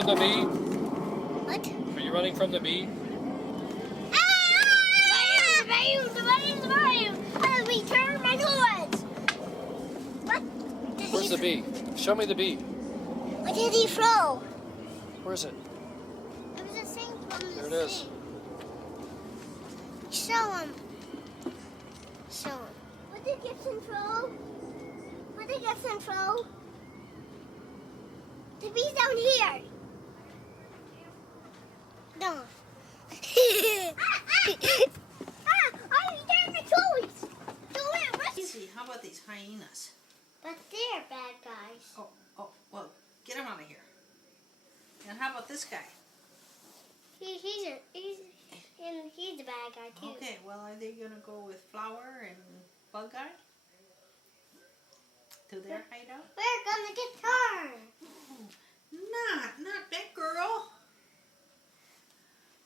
from the bee? What? Are you running from the bee? Return my toys! What? Where's the bee? Show me the bee. What did he throw? Where is it? It was a thing from the There it is. Show him. Show him. What did Gibson throw? What did Gibson throw? The bee's down here. No. Return the toys! Easy. How about these hyenas? But they're bad guys. Oh, well, get him out of here. And how about this guy? He's a bad guy too. Okay, well, are they going to go with Flower and Bug Guy? To their hideout? We're gonna get her. Not Batgirl.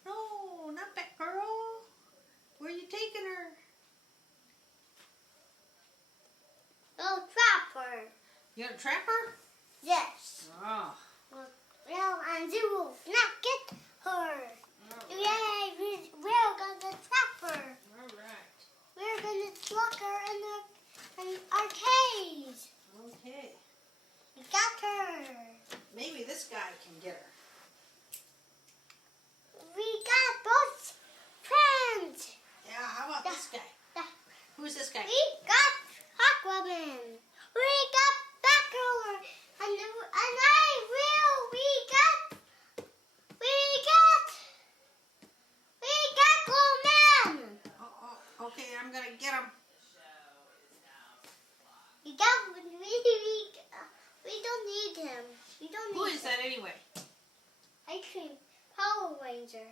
No, not Batgirl. Where are you taking her? Oh, trap her. You gonna trap her? Yes. Oh. Well, and you will not get her. Yay, we're gonna trap her. Alright. We're gonna lock her in our cage. Okay. We got her. Maybe this guy can get her. We got both friends. Yeah, how about this guy? Who's this guy? We got Aquaman. We got Batgirl. And we got Colvin. Oh, okay, I'm gonna get him. We don't need him. We don't need Who is him. that anyway? Ice cream Power Ranger.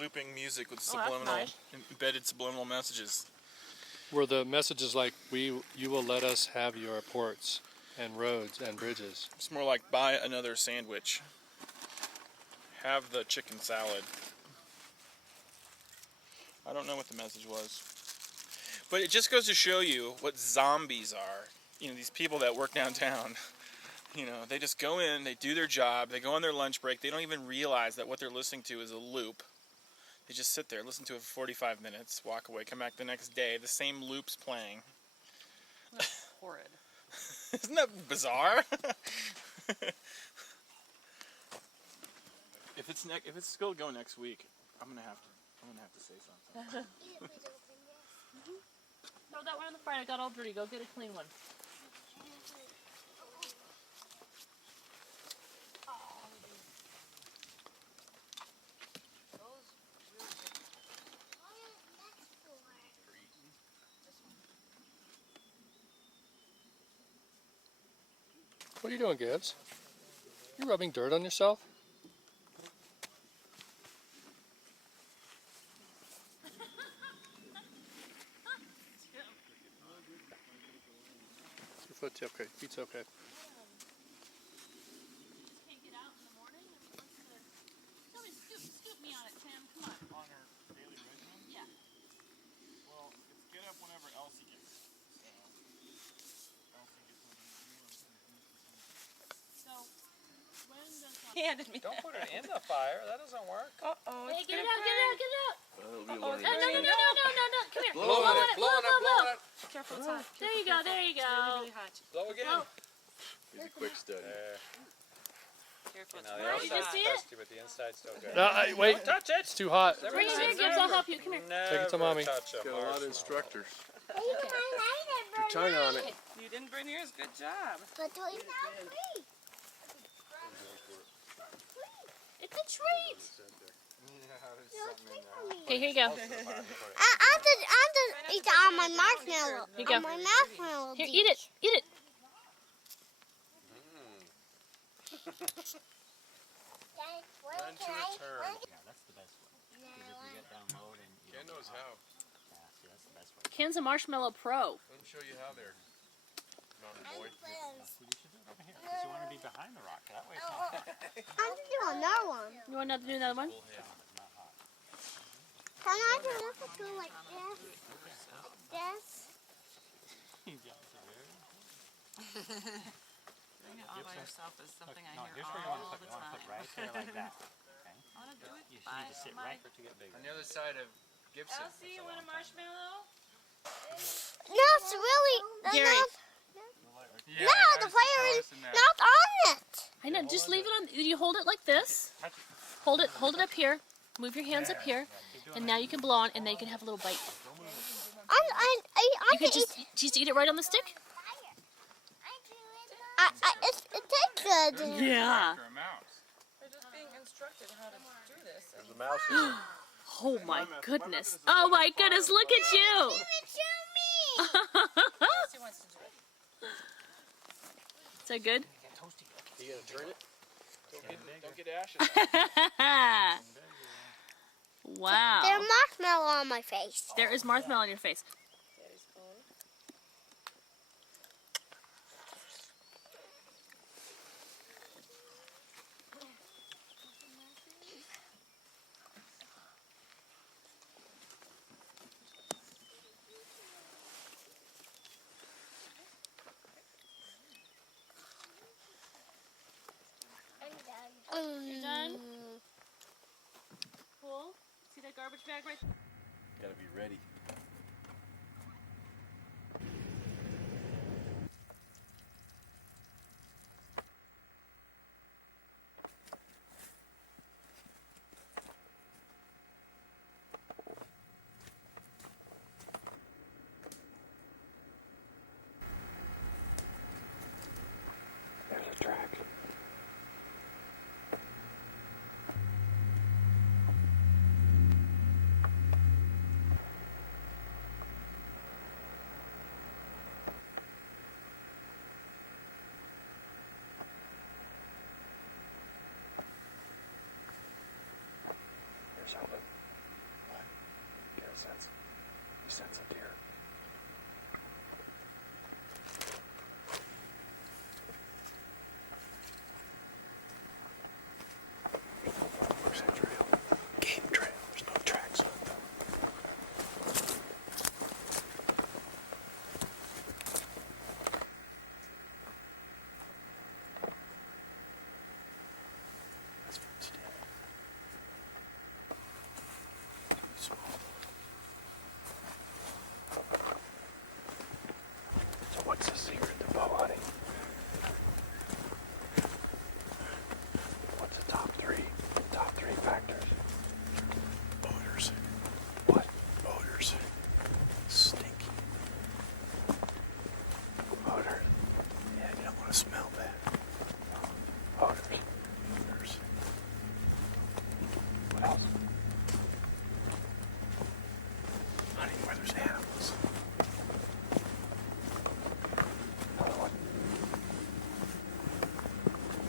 Looping music with subliminal, embedded subliminal messages. Where the message is like, you will let us have your ports and roads and bridges. It's more like buy another sandwich. Have the chicken salad. I don't know what the message was. But it just goes to show you what zombies are. You know, these people that work downtown. You know, they just go in, they do their job, they go on their lunch break, they don't even realize that what they're listening to is a loop. They just sit there, listen to it for 45 minutes, walk away, come back the next day, the same loop's playing. That's horrid. Isn't that bizarre? If it's still going next week, I'm gonna have to say something. Throw that one on the front. I got all dirty. Go get a clean one. What are you doing, Gibbs? You rubbing dirt on yourself? Your foot's okay. Feet's okay. Can't get out in the morning. Tell me, scoop me on it, Tim. Come on. On her daily regimen? Yeah. Well, it's get up whenever Elsie gets. So, when does Handed me. Don't put it in the fire. That doesn't work. Uh-oh. Hey, get it out, get it out, get it out. That'll be No. Come here. Blow on it. Blow on it. Blow on it. Careful, it's hot. There you go, there you It's really, go. really hot. Blow again. Oh. It's a quick study. Careful, it's Did really you just hot. see it? But the inside's still good. No, wait. Don't touch it. It's too hot. Bring it here, Gibbs. I'll help you. Come here. Take it to mommy. Got a lot of instructors. Your tongue on it. You didn't bring yours. Good job. But do it now, please. It's a treat. No, Okay, here you go. I'm eat on my marshmallow. Here you go. On my marshmallow. Here, eat it. Eat it. Run to return. Yeah, that's the best way. Because if you get download and you Ken don't knows get how. off, yeah, see, that's the best way. Ken's a Marshmallow Pro. Let him show you how there. Mountain boy. That's what you should do over here. Because you want to be behind the rock. That way it's not hot. I'm doing another one. You want to do another one? It's not hot. How And I can look at you like this. This. Doing it all by yourself is something I No, hear here's where you want all to put. the You want to time. put right there like that. Okay. I want to do it You by need to sit my... right for it to get bigger. On the other side of Gibson. Elsie, you want a marshmallow? No, it's really. Gary. Yeah, No, I the was fire is just noticing that. not on it. I know. Just leave it on. You hold it like this. Hold it up here. Move your hands up here, and now you can blow on, and then you can have a little bite. I You can just eat it right on the stick. it tastes good. Yeah. After a mouse. They're just being instructed how to do this. There's a mouse here. Oh my goodness. Oh my goodness. Look at you. Elsie wants to do it. Is that good? You gonna turn it? Don't get ashes. Wow. There's marshmallow on my face. There is marshmallow on your face. You done? Cool. See that garbage bag right there? Gotta be ready. There's a track. Here's Alton. What? Get a sense. You sense a deer. Where's that trail? Game trail. There's no tracks on it though. That's fenced in. Small. So what's the secret to bow hunting? What's the top three factors? Odors. What? Odors. Stinky. Odor. Yeah, you don't want to smell bad. Odors. Odors. What else? Hunting where there's animals. Another one.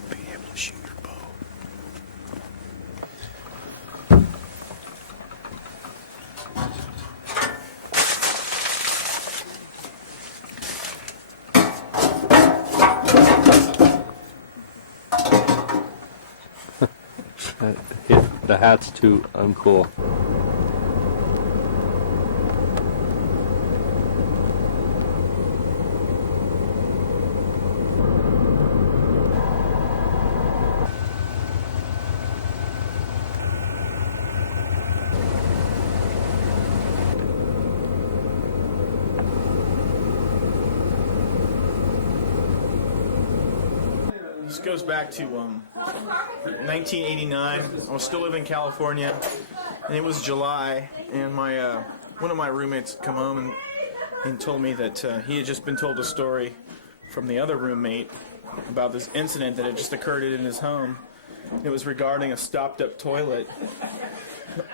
Being able to shoot your bow. The hat's too uncool. This goes back to 1989. I was still living in California, and it was July, and my one of my roommates come home and told me that he had just been told a story from the other roommate about this incident that had just occurred in his home. It was regarding a stopped-up toilet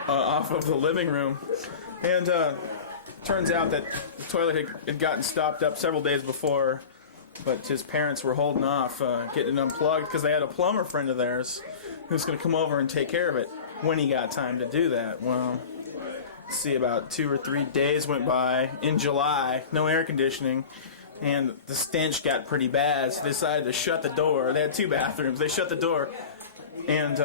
off of the living room, and turns out that the toilet had gotten stopped up several days before. But his parents were holding off getting it unplugged because they had a plumber friend of theirs who's going to come over and take care of it when he got time to do that. Well, see, about 2 or 3 days went by in July, no air conditioning, and the stench got pretty bad, so they decided to shut the door. They had 2 bathrooms. They shut the door, and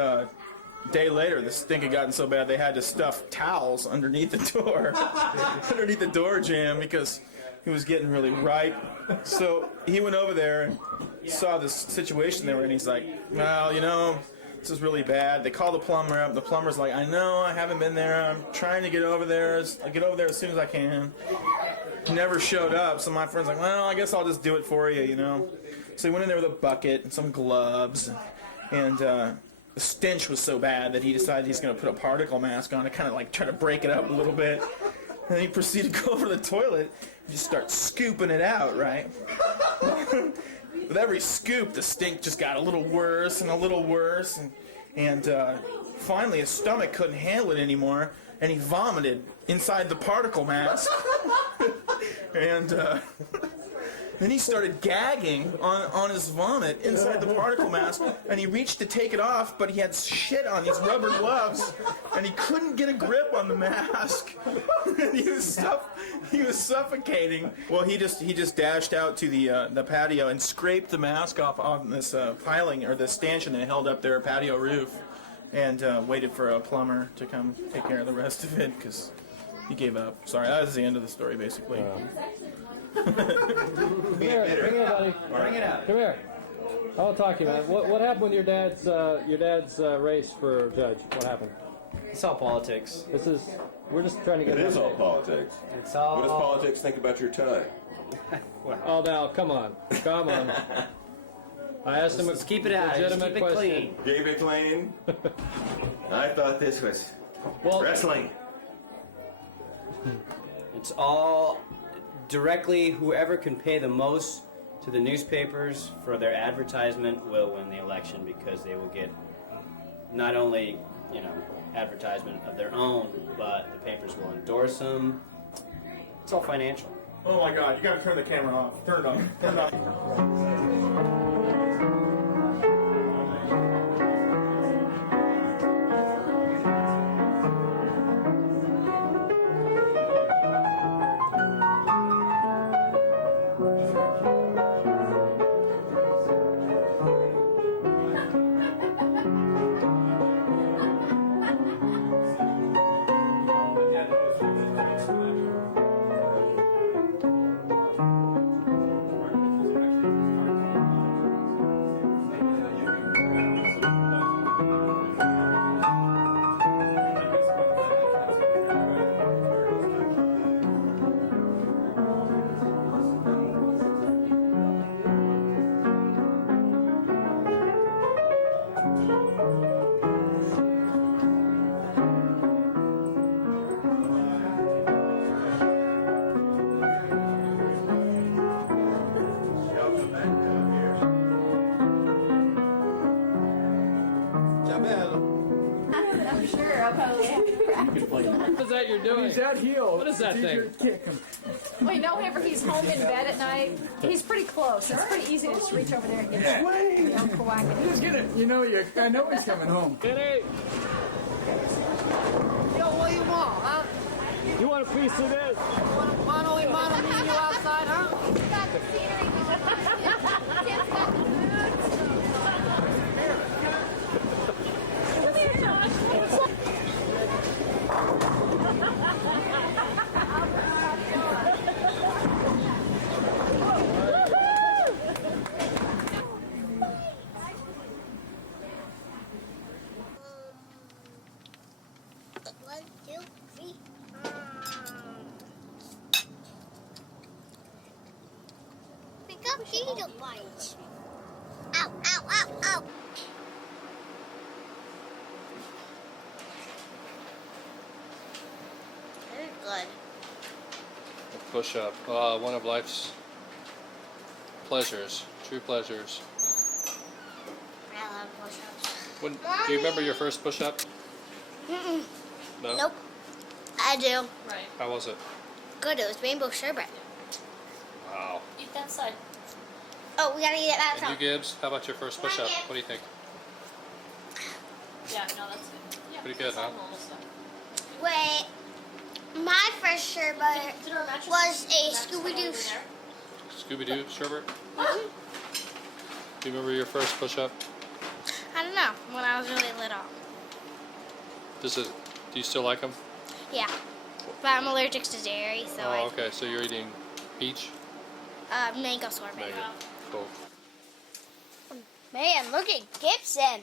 day later, the stink had gotten so bad they had to stuff towels underneath the door, underneath the door jamb, because he was getting really ripe. So he went over there and saw this situation they were in. He's like, well, you know, this is really bad. They called the plumber up. The plumber's like, I know, I haven't been there. I'm trying to get over there. I'll get over there as soon as I can. He never showed up. So my friend's like, well, I guess I'll just do it for you, you know. So he went in there with a bucket and some gloves, and the stench was so bad that he decided he's going to put a particle mask on to kind of like try to break it up a little bit. And then he proceeded to go over to the toilet and just start scooping it out, right? With every scoop, the stink just got a little worse and a little worse, and finally his stomach couldn't handle it anymore, and he vomited inside the particle mask. And then he started gagging on his vomit inside the particle mask, and he reached to take it off, but he had shit on his rubber gloves, and he couldn't get a grip on the mask. And he was suffocating. Well, he just dashed out to the patio and scraped the mask off this piling, or the stanchion that held up their patio roof, and waited for a plumber to come take care of the rest of it, because he gave up. Sorry, that was the end of the story, basically. Come here, bring it up, buddy. Bring it up. Come here. I want to talk to you, man. What happened with your dad's race for judge? What happened? It's all politics. We're just trying to get. It is all politics. It's all. What does politics think about your tie? Oh, now, come on. I asked him Let's keep it out. Just legitimate keep it question. clean. Keep it clean. I thought this was wrestling. It's all directly whoever can pay the most to the newspapers for their advertisement will win the election, because they will get not only, you know, advertisement of their own, but the papers will endorse them. It's all financial. Oh my God, you gotta turn the camera off. Turn it on. Turn it off. I'm sure I'll probably have to practice. What is that you're doing? He's that heel. What is that thing? Kick him. Wait, no, whenever he's home in bed at night, he's pretty close. It's pretty easy to just reach over there and get it. Wait. Just get it. You know, I know he's coming home. Kenny, Yo, what do you want, huh? you want a piece of this? Mono y mono meeting you outside, huh? Got the scenery. One, two, three. Pick up needle bites. Ow, ow, ow, ow. Very good. A push-up. One of life's pleasures, true pleasures. I love push-ups. Do you remember your first push-up? Mm-mm. No? Nope. I do. Right. How was it? Good. It was rainbow sherbet. Wow. Eat that side. Oh, we gotta eat it And you, Gibbs, how about your first push-up? What do you think? Yeah, no, that's good. Yeah, Pretty good, it's all huh? normal stuff. Wait. My first sherbet Did our mattress was a mattress Scooby-Doo. over there? Scooby-Doo sherbet? Mhm. Do you remember your first push-up? I don't know. When I was really little. Do you still like them? Yeah. But I'm allergic to dairy, so Oh, okay. So you're eating peach? Mango sorbet. Mango. Cool. Man, look at Gibson.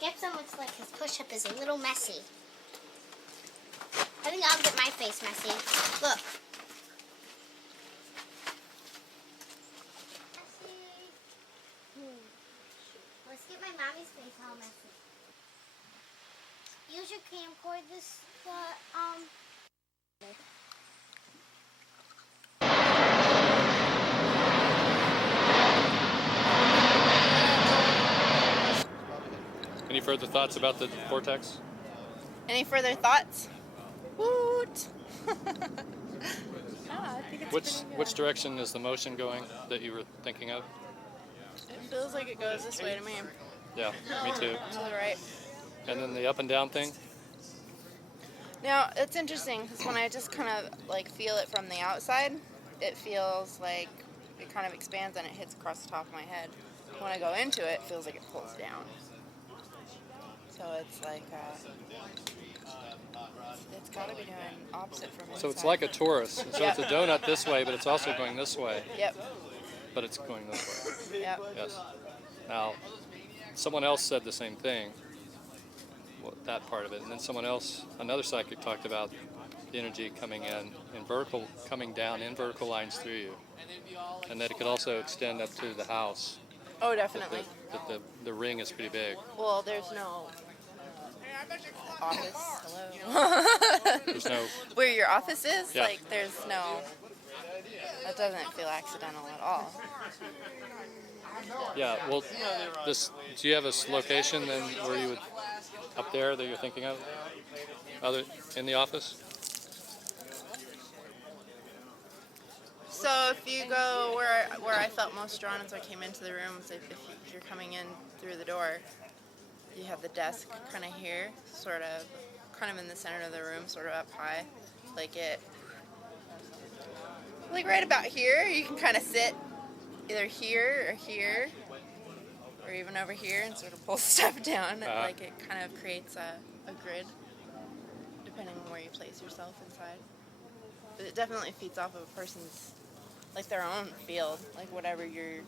Gibson looks like his push-up is a little messy. I think I'll get my face messy. Look. Let's get my mommy's face all messy. Use your camcorder Any further thoughts about the vortex? Any further thoughts? Woot! I think it's Which direction is the motion going that you were thinking of? It feels like it goes this way to me. Yeah, me too. To the right. And then the up and down thing? Now, it's interesting because when I just kind of like feel it from the outside, it feels like it kind of expands and it hits across the top of my head. When I go into it, it feels like it pulls down. So it's like, it's got to be doing opposite from inside. So it's like a torus. So Yep. it's a donut this way, but it's also going this way. Yep. But it's going this way. Yep. Yes. Now, someone else said the same thing, that part of it. And then someone else, another psychic, talked about the energy coming coming down in vertical lines through you. And that it could also extend up to the house. Oh, definitely. That the ring is pretty big. Well, there's no office. Hello. There's no... Where your office is? Yeah. Like, there's no... That doesn't feel accidental at all. Yeah, well, do you have a location then where you would, up there that you're thinking of? In the office? So if you go where I felt most drawn as I came into the room, so if you're coming in through the door, you have the desk kind of here, sort of, kind of in the center of the room, sort of up high, like right about here. You can kind of sit either here, or even over here, and sort of pull stuff down. Like it kind of creates a grid, depending on where you place yourself inside. But it definitely feeds off of a person's, like their own field, like whatever your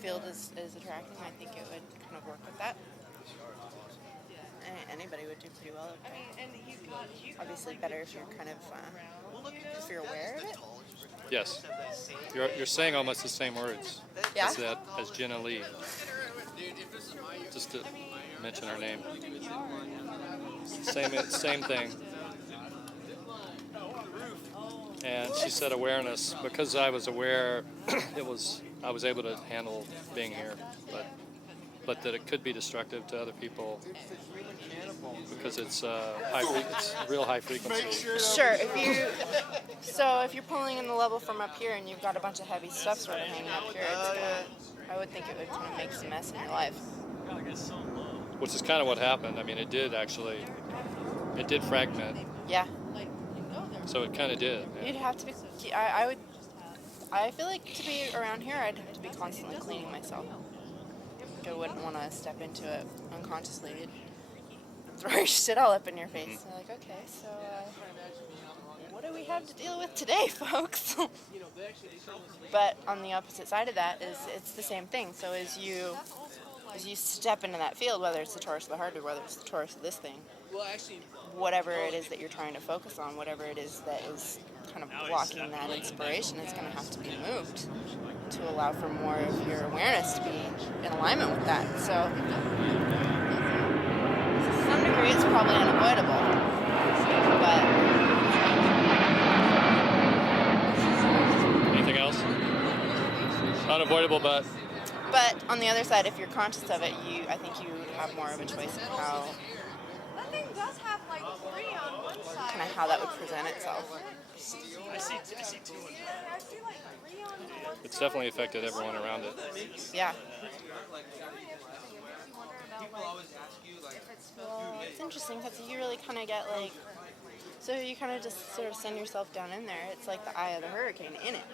field is attracting. I think it would kind of work with that. Anybody would do pretty well with that. Obviously better if you're kind of, if you're aware of it. Yes. You're saying almost the same words Yeah? as Jenna Lee. Just to mention her name. Same thing. And she said awareness. Because I was aware, I was able to handle being here, but that it could be destructive to other people because it's real high frequency. Sure. If you're pulling in the level from up here and you've got a bunch of heavy stuff sort of hanging up here, I would think it would kind of make some mess in your life. Which is kind of what happened. I mean, it did fragment. Yeah. So it kind of did. Yeah. You'd have to be. I feel like to be around here, I'd have to be constantly cleaning myself. I wouldn't want to step into it unconsciously. You'd throw your shit all up in your face. Mm-hmm. You're like, okay, so what do we have to deal with today, folks? But on the opposite side of that is it's the same thing. So as you step into that field, whether it's the torus of the heart or whether it's the torus of this thing, whatever it is that you're trying to focus on, whatever it is that is kind of blocking that inspiration is going to have to be moved to allow for more of your awareness to be in alignment with that. So to some degree it's probably unavoidable, but anything else? Unavoidable, but on the other side, if you're conscious of it, I think you would have more of a choice of how kind of how that would present itself. I see two. it's definitely affected everyone around it. Yeah. Well, it's interesting because you really kind of get so you kind of just sort of send yourself down in there. It's like the eye of the hurricane in it.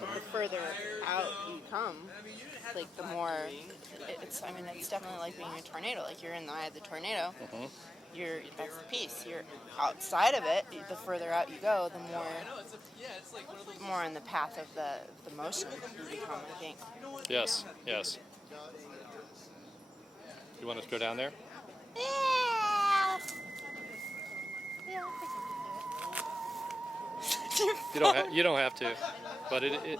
But the further out you come, the more it's definitely like being a tornado. Like you're in the eye of the tornado. Mm-hmm. That's the piece. You're outside of it. The further out you go, the more in the path of the motion you become, I think. Yes, yes. You want us to go down there? Yeah. You don't have to, but it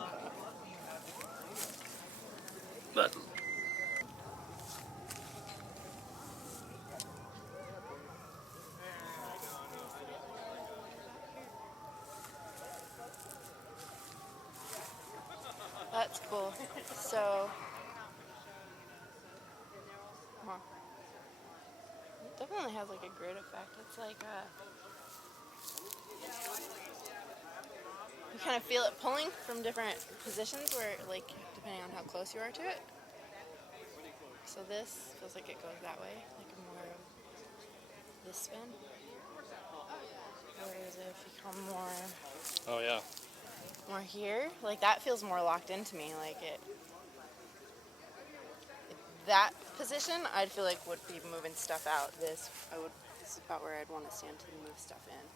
but That's cool. So, it definitely has like a grid effect. It's like you kind of feel it pulling from different positions where, like, depending on how close you are to it. So this feels like it goes that way, like more of this spin. Whereas if you come oh yeah, more here, like that feels more locked into me. Like that position, I'd feel like would be moving stuff out. This is about where I'd want to stand to move stuff in.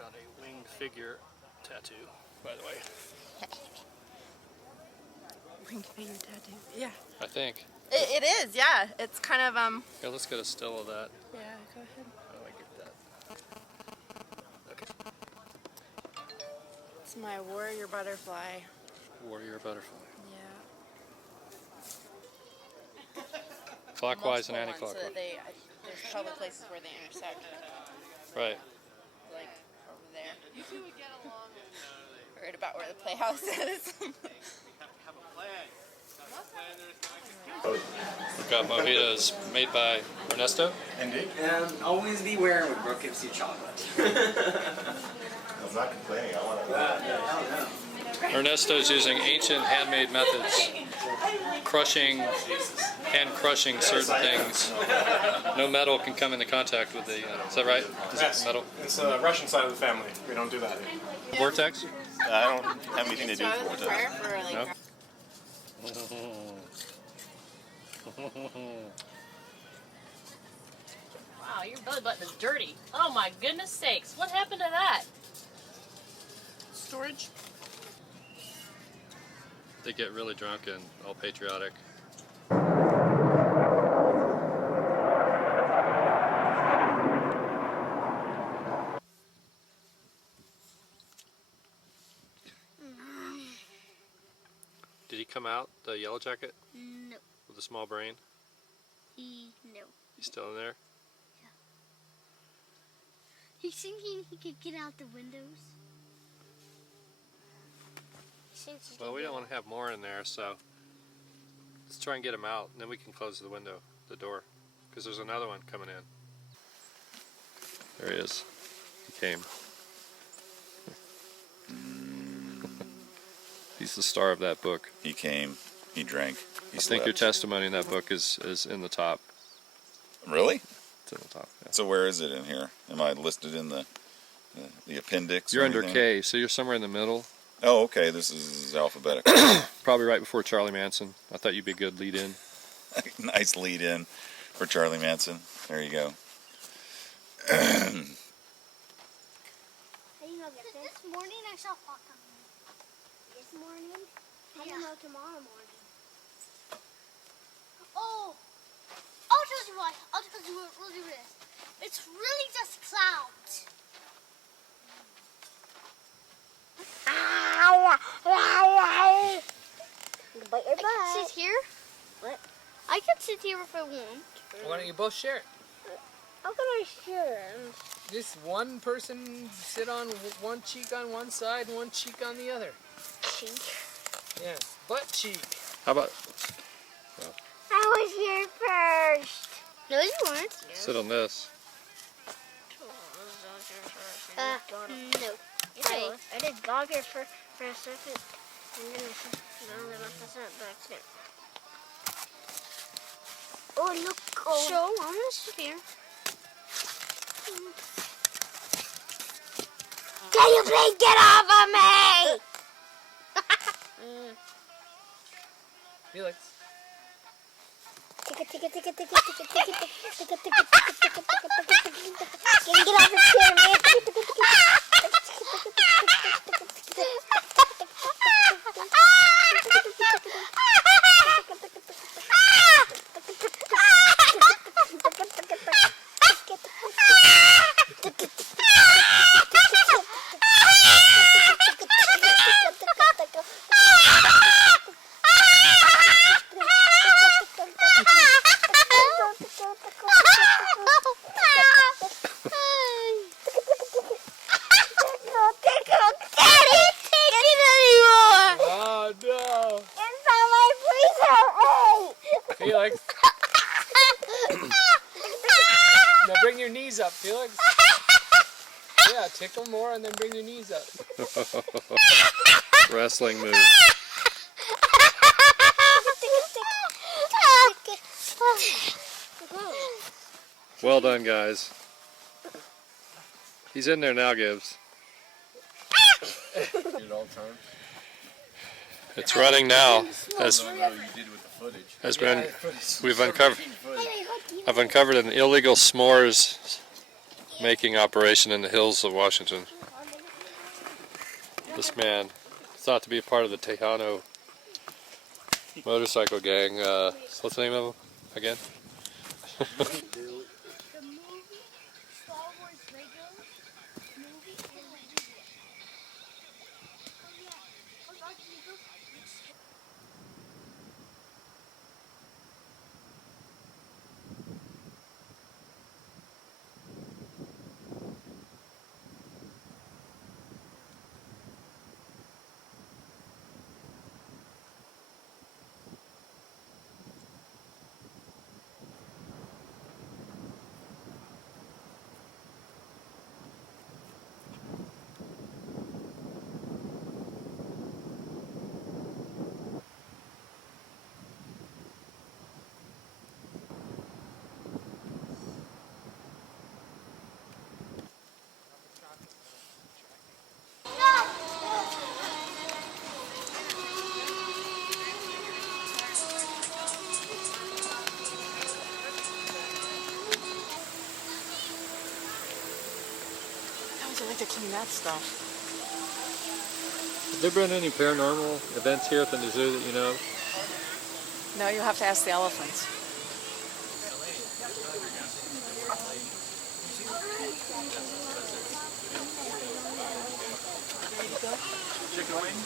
got a winged figure tattoo, by the way. Winged figure tattoo. Yeah. I think. It is, yeah. It's kind of Here, let's get a still of that. Yeah, go ahead. How do I get that? Okay. It's my warrior butterfly. Warrior butterfly. Yeah. Clockwise and Multiple ones, anti-clockwise. so that there's probably places where they intersect. Right. Like over there. You two would get along. Right about where the playhouse is. We've got mojitos made by Ernesto. Indeed. And always beware when Brooke gives you chocolate. I'm not complaining. I want to. Ernesto's using ancient handmade methods, hand crushing certain things. No metal can come into contact with the. Is that right? Yes. Metal. It's the Russian side of the family. We don't do that here. Vortex? I don't have anything to do with vortex. No. Wow, your belly button is dirty. Oh my goodness sakes. What happened to that? Storage? They get really drunk and all patriotic. Did he come out, the yellow jacket? No. With the small brain? No. He's still in there? He's thinking he could get out the windows. Well, we don't want to have more in there, so let's try and get him out, and then we can close the window, the door, because there's another one coming in. There he is. He came. He's the star of that book. He came. He drank. He I slept. think your testimony in that book is in the top. Really? It's in the top. Yeah. So where is it in here? Am I listed in the appendix? You're or under anything? K, so you're somewhere in the middle. Oh, okay. This is alphabetical. Probably right before Charlie Manson. I thought you'd be a good lead in. Nice lead in for Charlie Manson. There you go. This morning I saw Hawk on me. This morning? How do you know tomorrow morning? Oh! I'll tell you why. We'll do this. It's really just clouds. I can sit here. What? I can sit here if I want. Why don't you both share it? How can I share? Just one person sit on one cheek on one side, one cheek on the other. Cheek? Yeah, butt cheek. How about I was here first. No, you weren't. sit on this? No. I just got here for a second, and then I sat back there. Oh, look. Oh. So, I'm going to sit here. Can you please get off of me? Felix. Oh no! Felix. Now bring your knees up, Felix. Yeah, tickle more and then bring your knees up. Wrestling move. Well done, guys. He's in there now, Gibbs. It's running now. As we've uncovered, I've uncovered an illegal s'mores making operation in the hills of Washington. This man, thought to be a part of the Tejano motorcycle gang. What's the name of him again? How would you like to clean that stuff? Have there been any paranormal events here at the zoo that you know? No, you'll have to ask the elephants. Chicken wing?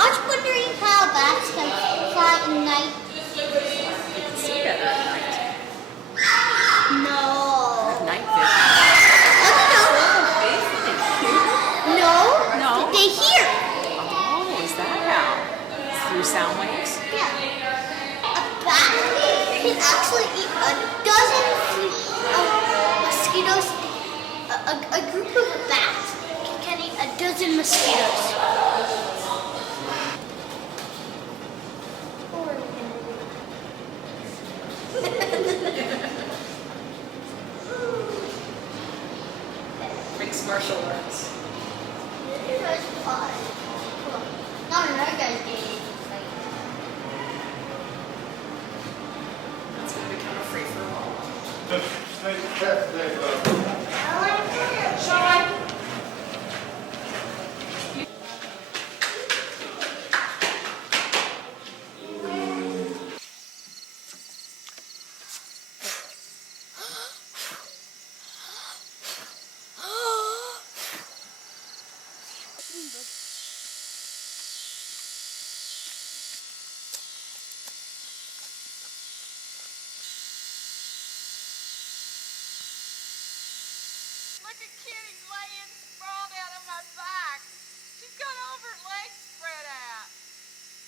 I was wondering how bats can fly at night. You can see better at night. No. Night vision. No. No? They hear. Oh, is that how? Through sound waves? Yeah. A bat can actually eat a dozen mosquitoes. A group of bats can eat a dozen mosquitoes. Mixed martial arts. It's going to become a free-for-all. Look at Kitty laying sprawled out on my back. She's got all of her legs spread out.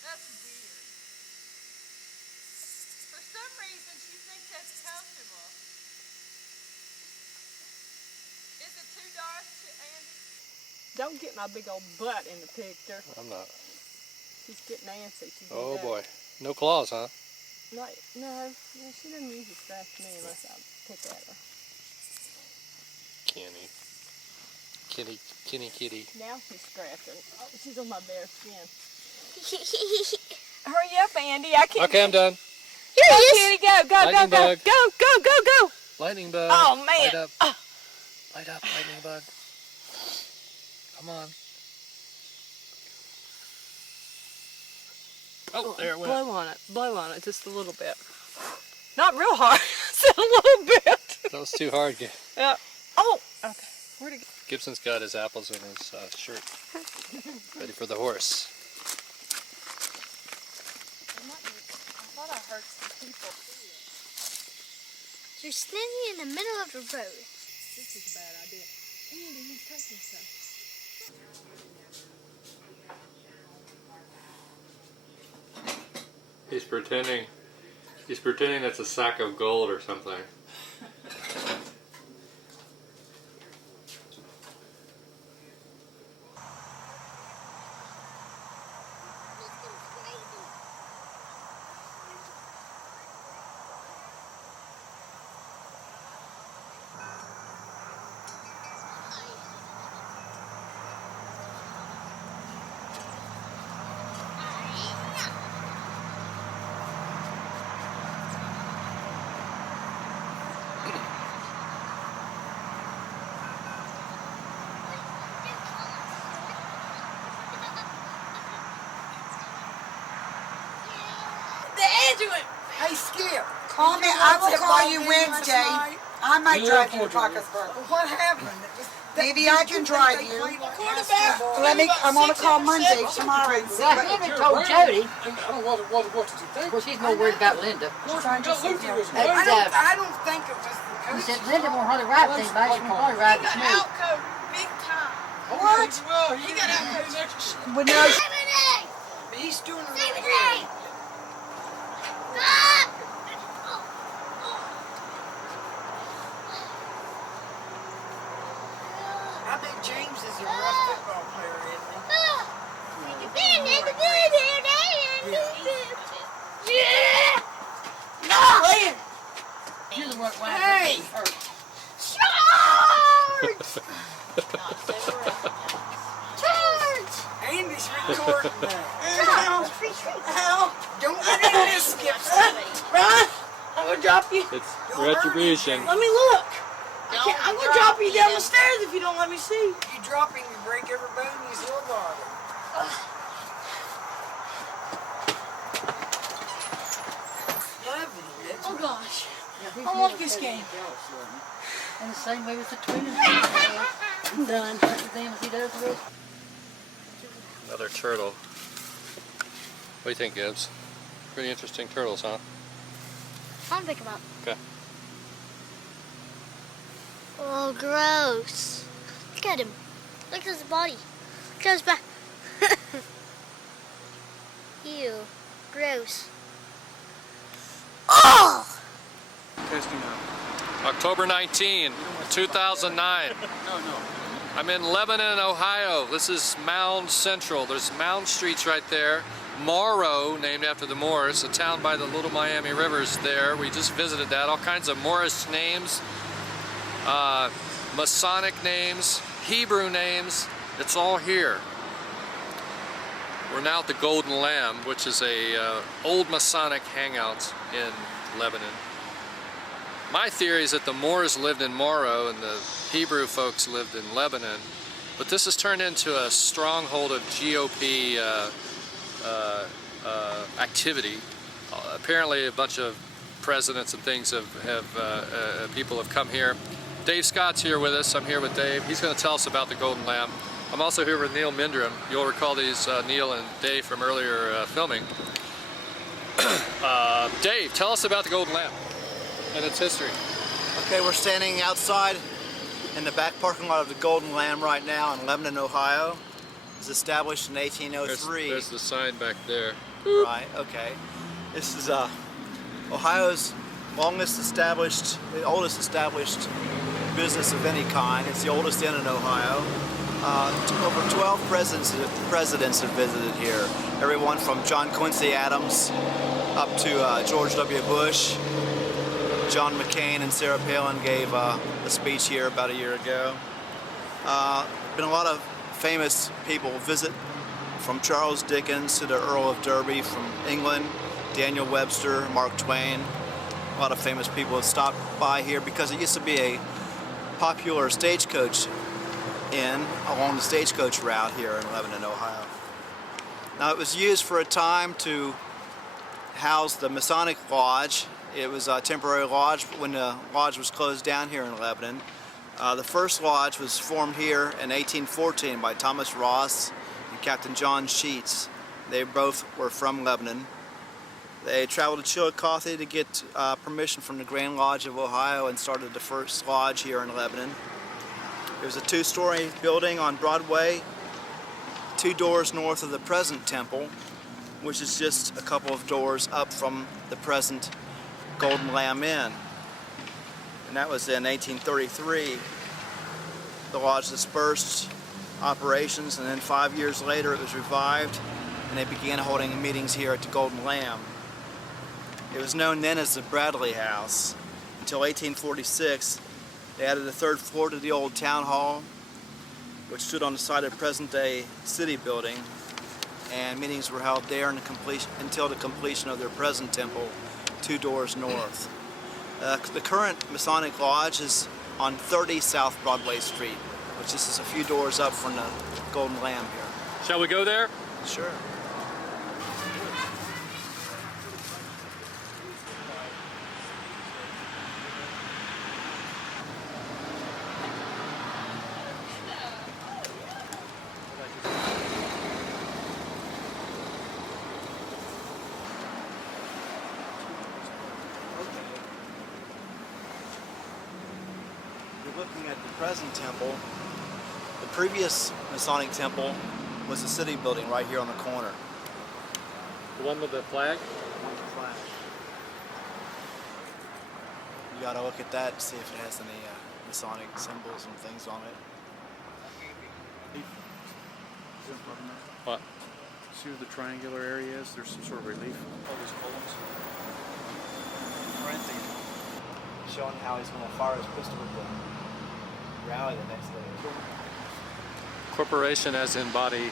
That's weird. For some reason, she thinks that's comfortable. Is it too dark, Andy? Don't get my big old butt in the picture. I'm not. She's getting antsy. She do Oh that. boy. No claws, huh? No, she doesn't usually scratch me unless I pick at her. Kitty. Kitty. Now she's scratching. Oh, she's on my bare skin. Hurry up, Andy. I can't. Okay, I'm done. Here he is. Kitty, go, Lightning go. bug. Go. Lightning bug. Oh, man. Light up. Light up, lightning bug. Come on. Oh, there it went. Blow on it just a little bit. Not real hard, just a little bit. That was too hard. Yeah. Oh, okay. Where'd it go? Gibson's got his apples in his shirt. Ready for the horse. I thought I heard some people. You're standing in the middle of the road. This is a bad idea. Andy, he's taking some. He's pretending it's a sack of gold or something. Hey, Skip, call me. I will call you Wednesday. I might drive you to Parkersburg. What happened? Maybe I can drive you. I'm going to call Monday tomorrow. Henry told Jody. I don't know what to think. Well, she's more worried about Linda. I don't think it was. He said Linda won't hardly ride with anybody. She won't hardly ride with me. Outcode, big time. What? Well, he got outcode next. But no, he's doing it really good. I think James is a rough football player, isn't he? Yeah! Playing. You're the one. Hey! Charge! Andy's recording now. Al, don't get in this, Skip. Run! I'm going to drop you. It's retribution. Let me look. I'm going to drop you down the stairs if you don't let me see. You drop him, you break every bone in his little body. Oh gosh. I like this game. And the same way with the twins. I'm done. That's the same as he does with. Another turtle. What do you think, Gibbs? Pretty interesting turtles, huh? I'll think about. Okay. Oh, gross. Look at him. Look at his body. Look at his back. Ew. Gross. Oh! October 19, 2009. I'm in Lebanon, Ohio. This is Mound Central. There's Mound Streets right there. Morrow, named after the Moors, a town by the Little Miami River, is there. We just visited that. All kinds of Moorish names, Masonic names, Hebrew names. It's all here. We're now at the Golden Lamb, which is a old Masonic hangout in Lebanon. My theory is that the Moors lived in Morrow and the Hebrew folks lived in Lebanon, but this has turned into a stronghold of GOP activity. Apparently a bunch of presidents and things people have come here. Dave Scott's here with us. I'm here with Dave. He's going to tell us about the Golden Lamb. I'm also here with Neil Mindrum. You'll recall these Neil and Dave from earlier filming. Dave, tell us about the Golden Lamb and its history. Okay, we're standing outside in the back parking lot of the Golden Lamb right now in Lebanon, Ohio. It was established in 1803. There's the sign back there. Right, okay. This is Ohio's oldest established business of any kind. It's the oldest inn in Ohio. Over 12 presidents have visited here. Everyone from John Quincy Adams up to George W. Bush. John McCain and Sarah Palin gave a speech here about a year ago. Been a lot of famous people visit, from Charles Dickens to the Earl of Derby, from England, Daniel Webster, Mark Twain. A lot of famous people have stopped by here because it used to be a popular stagecoach inn along the stagecoach route here in Lebanon, Ohio. Now, it was used for a time to house the Masonic Lodge. It was a temporary lodge when the lodge was closed down here in Lebanon. The first lodge was formed here in 1814 by Thomas Ross and Captain John Sheets. They both were from Lebanon. They traveled to Chillicothe to get permission from the Grand Lodge of Ohio and started the first lodge here in Lebanon. It was a two-story building on Broadway, 2 doors north of the present temple, which is just a couple of doors up from the present Golden Lamb Inn. And that was in 1833. The lodge dispersed operations, and then 5 years later it was revived, and they began holding meetings here at the Golden Lamb. It was known then as the Bradley House. Until 1846, they added a 3rd floor to the old town hall, which stood on the site of present-day city building, and meetings were held there until the completion of their present temple, 2 doors north. The current Masonic Lodge is on 30 South Broadway Street, which is just a few doors up from the Golden Lamb here. Shall we go there? Sure. Looking at the present temple, the previous Masonic temple was the city building right here on the corner. The one with the flag? The one with the flag. You gotta look at that and see if it has any Masonic symbols and things on it. What? See where the triangular area is? There's some sort of relief. All these columns. Printing, showing how he's going to fire his pistol with the rally the next day. Corporation as in body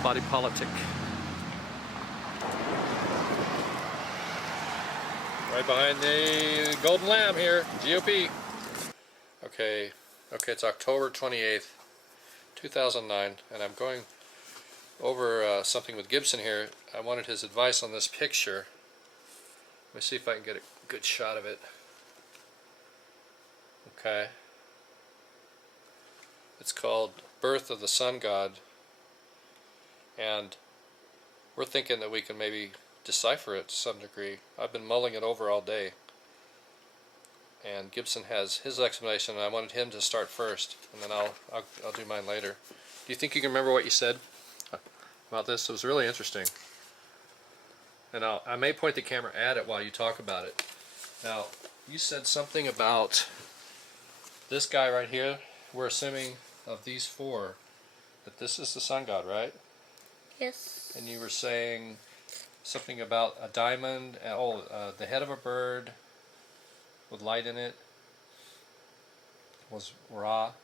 politic. Right behind the Golden Lamb here, GOP. Okay, it's October 28th, 2009, and I'm going over something with Gibson here. I wanted his advice on this picture. Let me see if I can get a good shot of it. Okay. It's called Birth of the Sun God, and we're thinking that we can maybe decipher it to some degree. I've been mulling it over all day, and Gibson has his explanation, and I wanted him to start first, and then I'll do mine later. Do you think you can remember what you said about this? It was really interesting, and I may point the camera at it while you talk about it. Now, you said something about this guy right here. We're assuming of these 4 that this is the sun god, right? Yes. And you were saying something about a diamond, the head of a bird with light in it was Ra,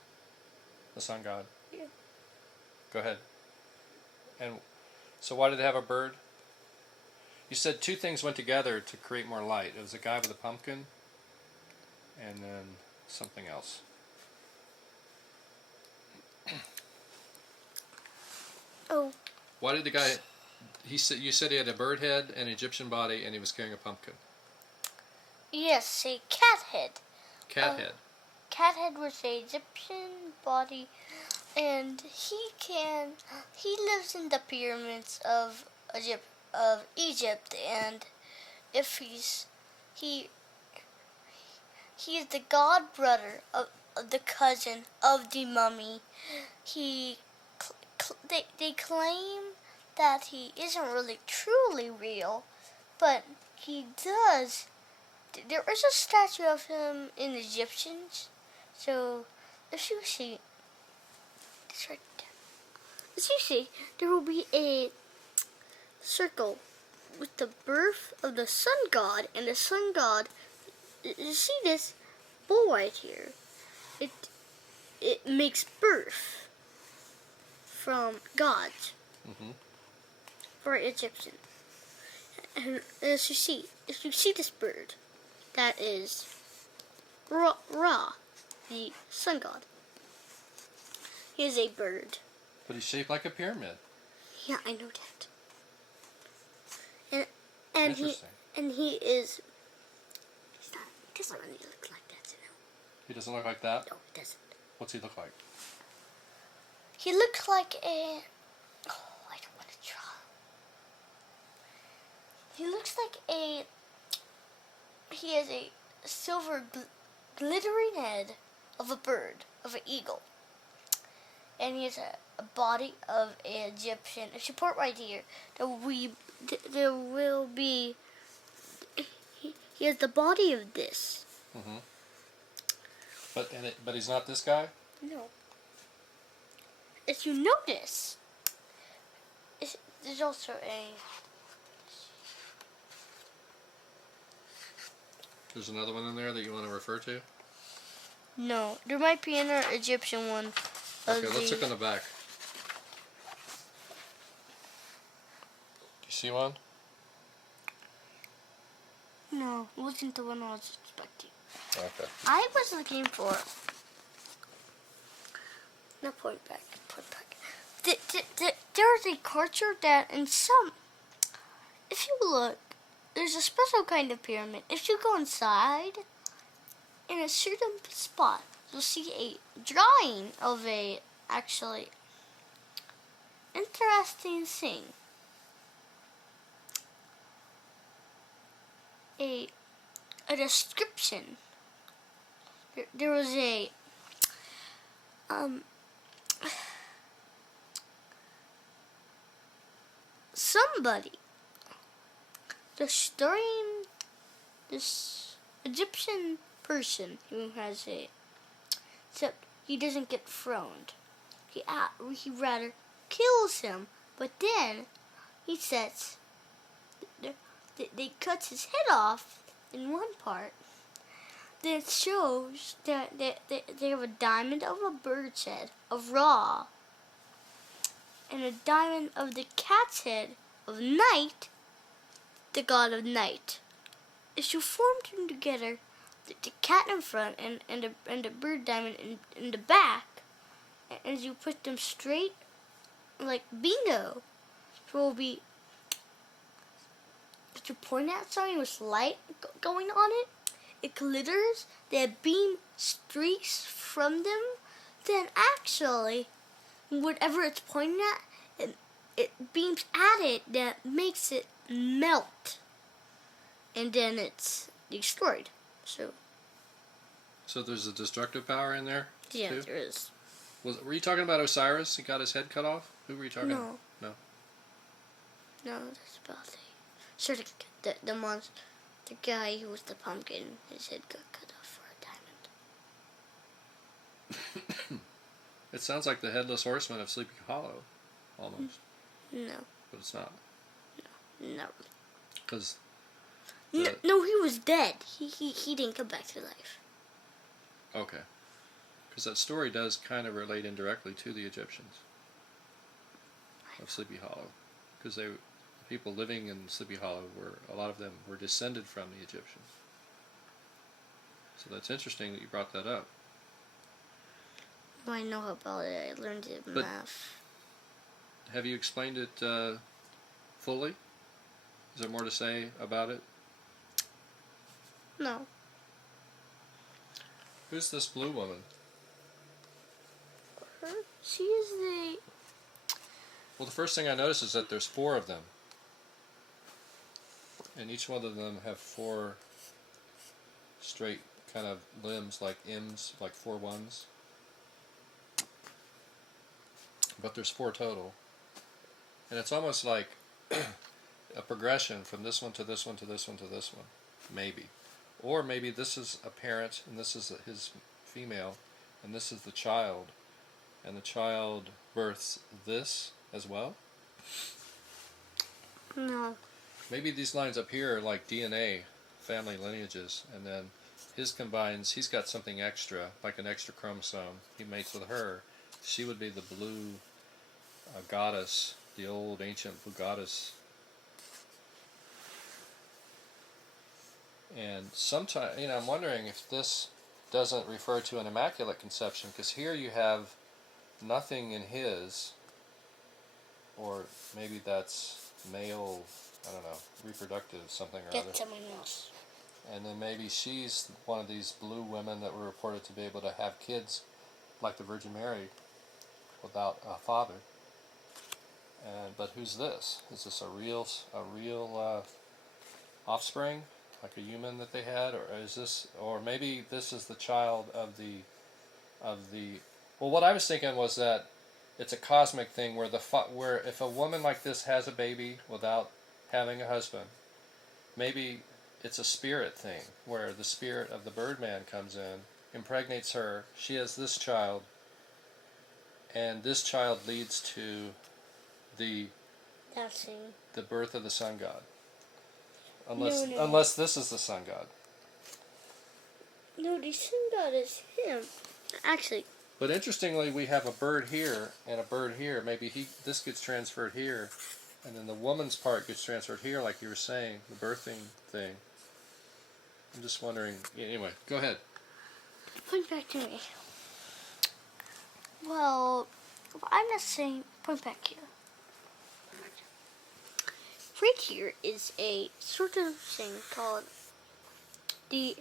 the sun god. Yeah. Go ahead. And so why did they have a bird? You said 2 things went together to create more light. It was a guy with a pumpkin and then something else. Oh. Why did the guy? You said he had a bird head, an Egyptian body, and he was carrying a pumpkin. Yes, a cat head. Cat head. Cat head was a Egyptian body, and he lives in the pyramids of Egypt, and if he is the god brother of the cousin of the mummy. They claim that he isn't really truly real, but he does. There is a statue of him in Egyptians, So, as you see, it's right there. As you see, there will be a circle with the birth of the sun god, and the sun god. You see this bowl right here? It makes birth from gods for Egyptian. And as you see, if you see this bird, that is Ra, the sun god. He is a bird. But he's shaped like a pyramid. Yeah, I know that. And he is. He doesn't really look like that, you know. He doesn't look like that? No, he doesn't. What's he look like? He looks like a. Oh, I don't want to try. He looks like a. He has a silver glittering head of a bird, of an eagle. And he has a body of an Egyptian. If you put right here, there will be. He has the body of this. But he's not this guy? No. If you notice, there's also a. There's another one in there that you want to refer to? No, there might be another Egyptian one. Okay, let's look on the back. Do you see one? No, it wasn't the one I was expecting. Okay. I was looking for. No, point back. There's a culture that in some. If you look, there's a special kind of pyramid. If you go inside, in a certain spot, you'll see a drawing of a actually interesting thing. A description. There was a somebody destroying this Egyptian person who has a, except he doesn't get thrown. He rather kills him, but then he says they cuts his head off in one part. Then it shows that they have a diamond of a bird's head of Ra, and a diamond of the cat's head of Night, the god of night. If you form them together, the cat in front and the bird diamond in the back, and you put them straight, like bingo, it will be. If you point at something with light going on it, it glitters, that beam streaks from them, then actually, whatever it's pointing at, it beams at it that makes it melt. And then it's destroyed. So there's a destructive power in there? Yeah, too? there is. Were you talking about Osiris? He got his head cut off? Who were you talking about? No. No, that's about it. Sure, the monster, the guy who was the pumpkin, his head got cut off for a diamond. It sounds like the Headless Horseman of Sleepy Hollow, almost. No. But it's not. No, not really. Because... No, he was dead. He didn't come back to life. Okay. Because that story does kind of relate indirectly to the Egyptians of Sleepy Hollow. Because the people living in Sleepy Hollow a lot of them were descended from the Egyptians. So that's interesting that you brought that up. I know about it. I learned it in math. Have you explained it fully? Is there more to say about it? No. Who's this blue woman? Her? She is the... Well, the first thing I noticed is that there's 4 of them. And each one of them have 4 straight kind of limbs, like M's, like 4 ones. But there's 4 total. And it's almost like a progression from this one to this one to this one to this one. Maybe. Or maybe this is a parent and this is his female, and this is the child, and the child births this as well? No. Maybe these lines up here are like DNA, family lineages, and then his combines, he's got something extra, like an extra chromosome. He mates with her. She would be the blue goddess, the old ancient blue goddess. And sometimes, I'm wondering if this doesn't refer to an immaculate conception, because here you have nothing in his, or maybe that's male, I don't know, reproductive something or other. Get someone else. And then maybe she's one of these blue women that were reported to be able to have kids like the Virgin Mary without a father. But who's this? Is this a real offspring, like a human that they had, or is this, or maybe this is the child of the. Well, what I was thinking was that it's a cosmic thing where where if a woman like this has a baby without having a husband, maybe it's a spirit thing where the spirit of the Birdman comes in, impregnates her, she has this child, and this child leads to the birth of the sun god. Unless this is the sun god. No, the sun god is him. Actually. But interestingly, we have a bird here and a bird here. Maybe this gets transferred here, and then the woman's part gets transferred here, like you were saying, the birthing thing. I'm just wondering. Anyway, go ahead. Point back to me. Well, I'm not saying point back here. Right here is a sort of thing called the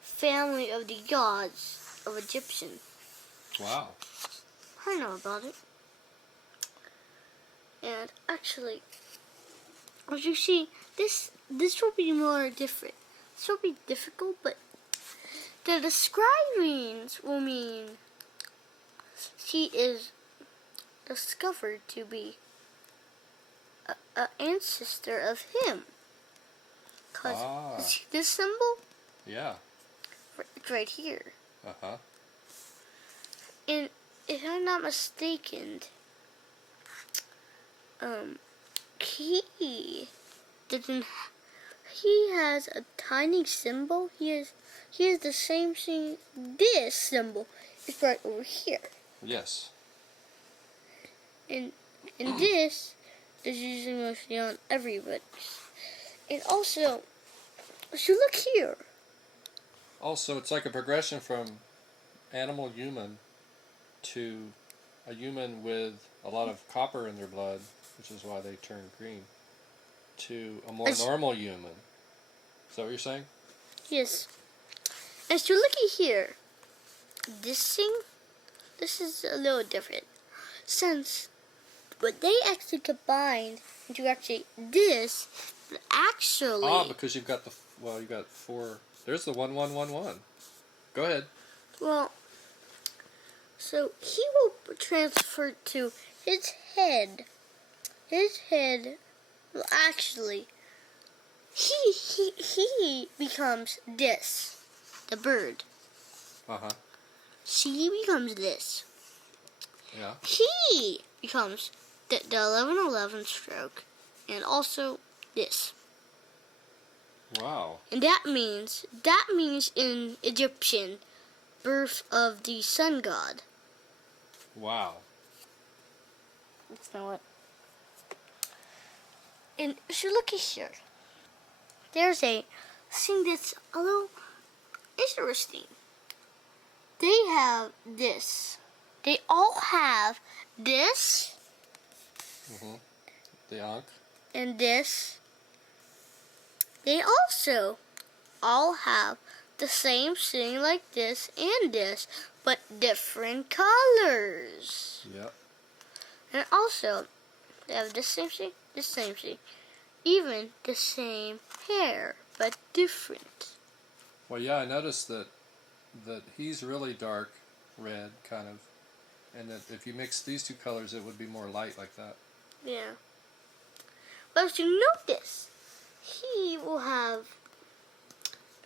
family of the gods of Egyptian. Wow. I know about it. And actually, as you see, this will be more different. This will be difficult, but the describings will mean she is discovered to be an ancestor of him. Because see this symbol? Yeah. It's right here. Uh-huh. And if I'm not mistaken, he didn't. He has a tiny symbol. He has the same thing. This symbol is right over here. Yes. And this is usually mostly on everybody. And also, if you look here. Also, it's like a progression from animal human to a human with a lot of copper in their blood, which is why they turn green, to a more normal human. Is that what you're saying? Yes. As you look at here, this thing, this is a little different. Since what they actually combined into actually this, but actually... because you've got you got 4, there's the 1111. Go ahead. Well, so he will transfer to his head. His head, well, actually, he becomes this, the bird. Uh-huh. She becomes this. Yeah. He becomes the 1111 stroke, and also this. Wow. And that means in Egyptian, birth of the sun god. Wow. That's not what. And if you look at here, there's a thing that's a little interesting. They have this. They all have this. Mm-hmm. The Ankh. And this. They also all have the same thing like this and this, but different colors. Yep. And also, they have the same thing, even the same hair, but different. Well, yeah, I noticed that he's really dark red, kind of, and that if you mix these two colors, it would be more light like that. Yeah. But if you notice, he will have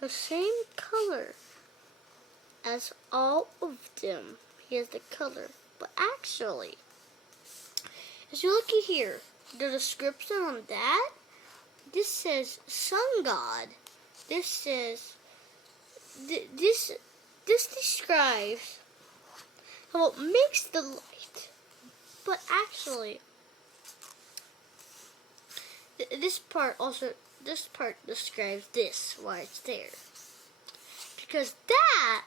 the same color as all of them. He has the color. But actually, as you look here, the description on that, this says sun god. This says, this describes how it makes the light. But actually, this part describes this, why it's there. Because that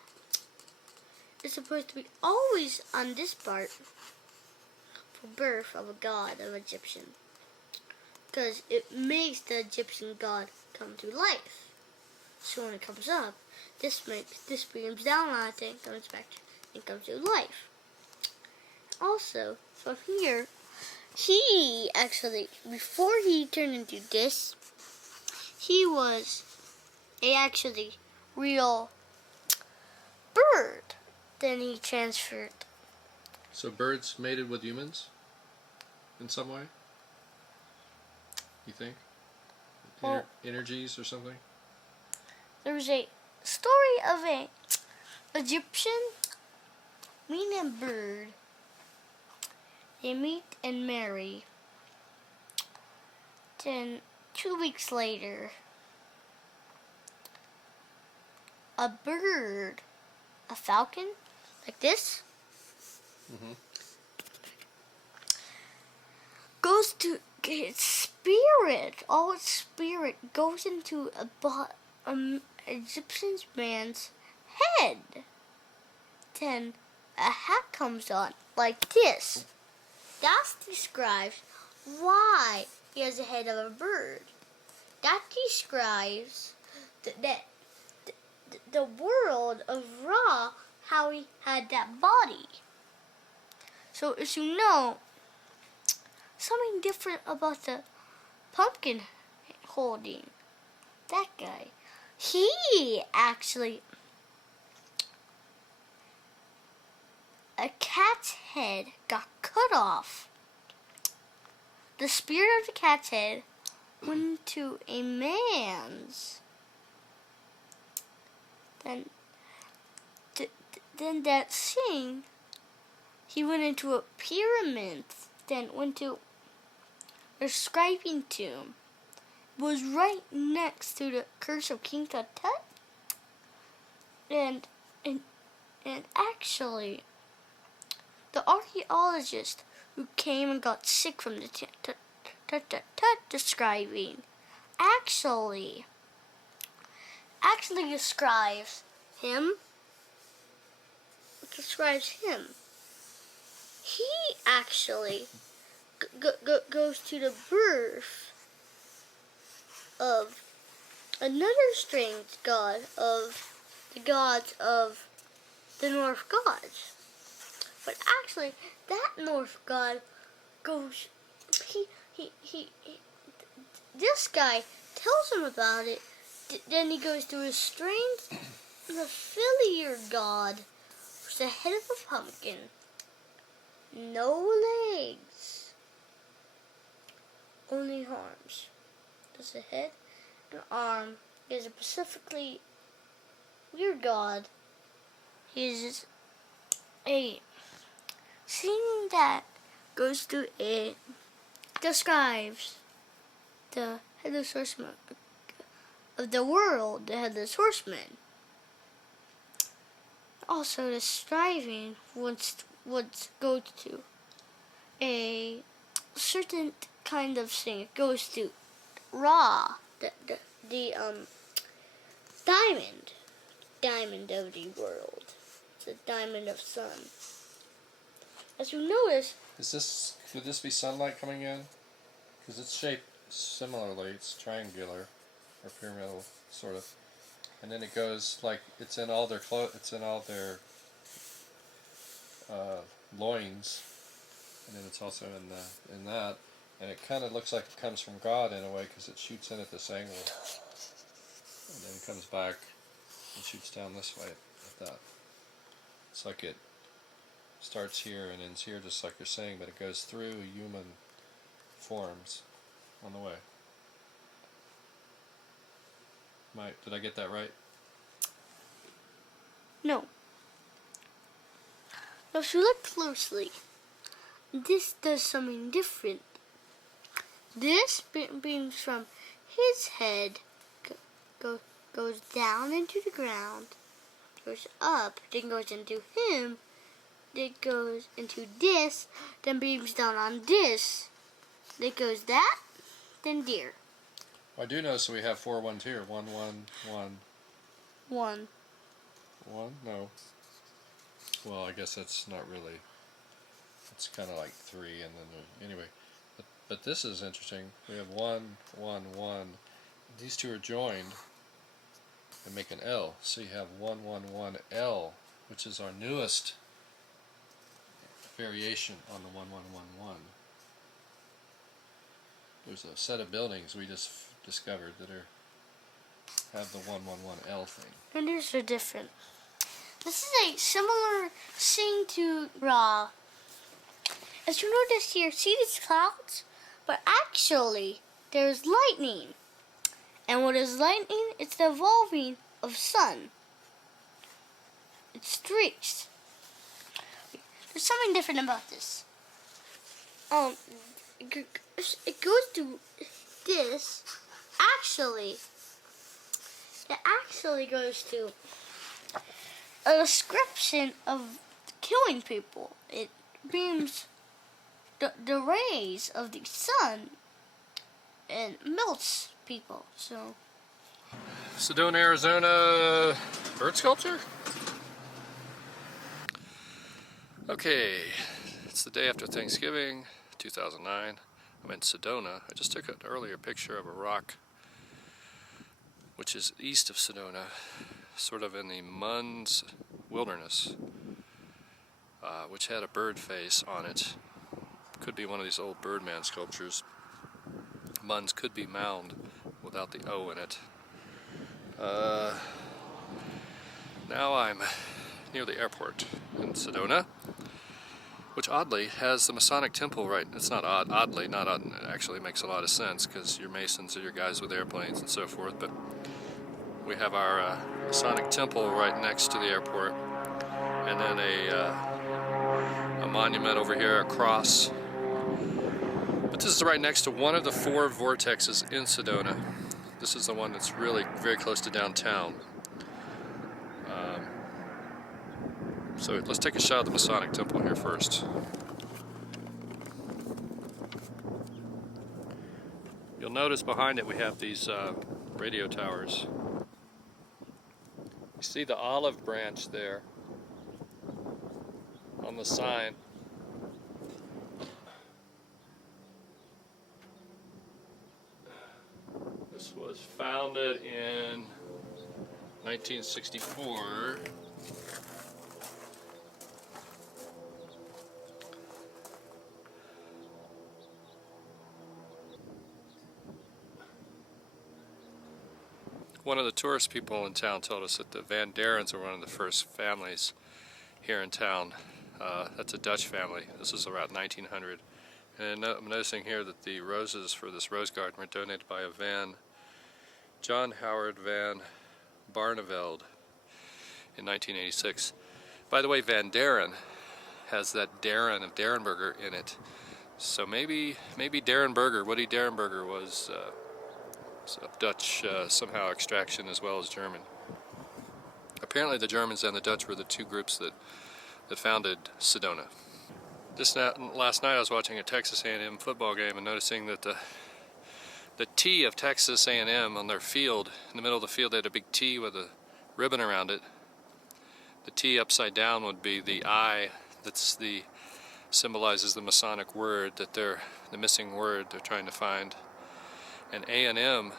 is supposed to be always on this part for birth of a god of Egyptian. Because it makes the Egyptian god come to life. So when it comes up, this beams down on it and comes back and comes to life. Also, from here, he actually, before he turned into this, he was a actually real bird. Then he transferred. So birds mated with humans in some way? You think? Well, Energies or something? There's a story of a Egyptian meeting a bird. They meet and marry. Then 2 weeks later, a bird, a falcon, like this, goes to its spirit. All its spirit goes into an Egyptian man's head. Then a hat comes on like this. That describes why he has the head of a bird. That describes the world of Ra, how he had that body. So as you know, something different about the pumpkin holding, that guy, he actually, a cat's head got cut off. The spirit of the cat's head went to a man's. Then that thing, he went into a pyramid, then went to a scribing tomb. It was right next to the curse of King Tut. And actually, the archaeologist who came and got sick from the describing actually describes him. He actually goes to the birth of another strange god of the gods of the North gods. But actually, that North god goes. This guy tells him about it. Then he goes to a strange, familiar god, who's the head of a pumpkin, no legs, only arms. There's a head, an arm. He is a specifically weird god. He is a scene that goes to a describes the headless horseman of the world, the headless horseman. Also, the striving would go to a certain kind of thing. It goes to Ra, the diamond of the world. It's a diamond of sun. As you notice, Could this be sunlight coming in? Because it's shaped similarly. It's triangular or pyramidal, sort of. And then it goes like it's in all their loins, and then it's also in that. And it kind of looks like it comes from God in a way because it shoots in at this angle, and then comes back and shoots down this way like that. It's like it starts here and ends here, just like you're saying, but it goes through human forms on the way. Did I get that right? No. Now, if you look closely, this does something different. This beams from his head, goes down into the ground, goes up, then goes into him, then goes into this, then beams down on this, then goes that, then deer. I do notice we have 4 ones here. 1, 1, 1. 1. 1? No. Well, I guess that's not really. It's kind of like 3, and then anyway. But this is interesting. We have 1, 1, 1. These two are joined and make an L. So you have 1, 1, 1 L, which is our newest variation on the 1, 1, 1, 1. There's a set of buildings we just discovered that have the 1, 1, 1 L thing. And these are different. This is a similar thing to Ra. As you notice here, see these clouds? But actually, there's lightning. And what is lightning? It's the evolving of sun. It's streaks. There's something different about this. It goes to this. Actually, it actually goes to a description of killing people. It beams the rays of the sun and melts people. So, Sedona, Arizona bird sculpture? Okay, it's the day after Thanksgiving, 2009. I'm in Sedona. I just took an earlier picture of a rock which is east of Sedona, sort of in the Munns Wilderness, which had a bird face on it. Could be one of these old Birdman sculptures. Munns could be mound without the O in it. Now I'm near the airport in Sedona, which oddly has the Masonic Temple right. It's not odd, oddly, not odd, it actually makes a lot of sense because you're Masons or you're guys with airplanes and so forth, but we have our Masonic Temple right next to the airport, and then a monument over here, a cross. But this is right next to one of the 4 vortexes in Sedona. This is the one that's really very close to downtown. So let's take a shot of the Masonic Temple here first. You'll notice behind it we have these radio towers. You see the olive branch there on the sign. This was founded in 1964. One of the tourist people in town told us that the Van Darens were one of the first families here in town. That's a Dutch family. This is around 1900. And I'm noticing here that the roses for this rose garden were donated by a John Howard Van Barneveld in 1986. By the way, Van Daren has that Darren of Derenberger in it. So maybe Derenberger, Woody Derenberger was of Dutch somehow extraction as well as German. Apparently the Germans and the Dutch were the 2 groups that founded Sedona. Just last night I was watching a Texas A&M football game and noticing that the T of Texas A&M on their field, in the middle of the field they had a big T with a ribbon around it. The T upside down would be the I symbolizes the Masonic word that the missing word they're trying to find. And A&M,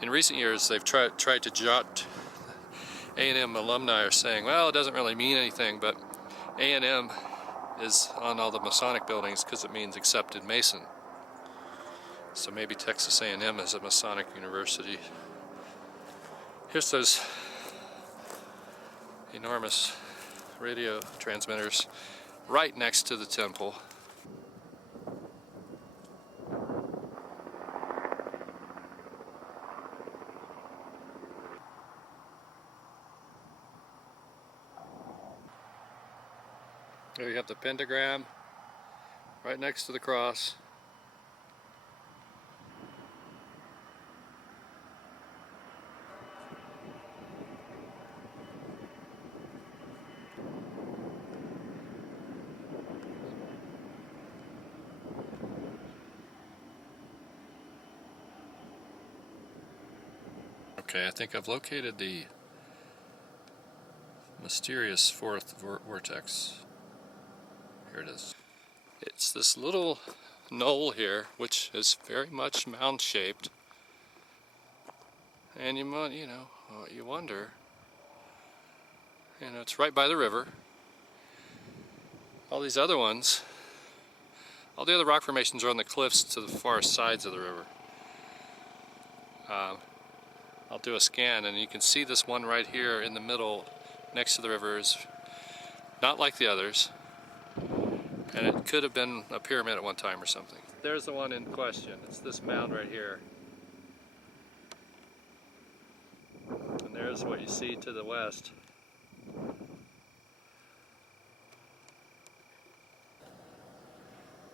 in recent years they've tried to jot, A&M alumni are saying, well, it doesn't really mean anything, but A&M is on all the Masonic buildings because it means accepted Mason. So maybe Texas A&M is a Masonic university. Here's those enormous radio transmitters right next to the temple. There you have the pentagram right next to the cross. Okay, I think I've located the mysterious fourth vortex. Here it is. It's this little knoll here, which is very much mound-shaped. And you wonder, it's right by the river. All these other ones, all the other rock formations are on the cliffs to the far sides of the river. I'll do a scan and you can see this one right here in the middle next to the river is not like the others, and it could have been a pyramid at one time or something. There's the one in question. It's this mound right here. And there's what you see to the west.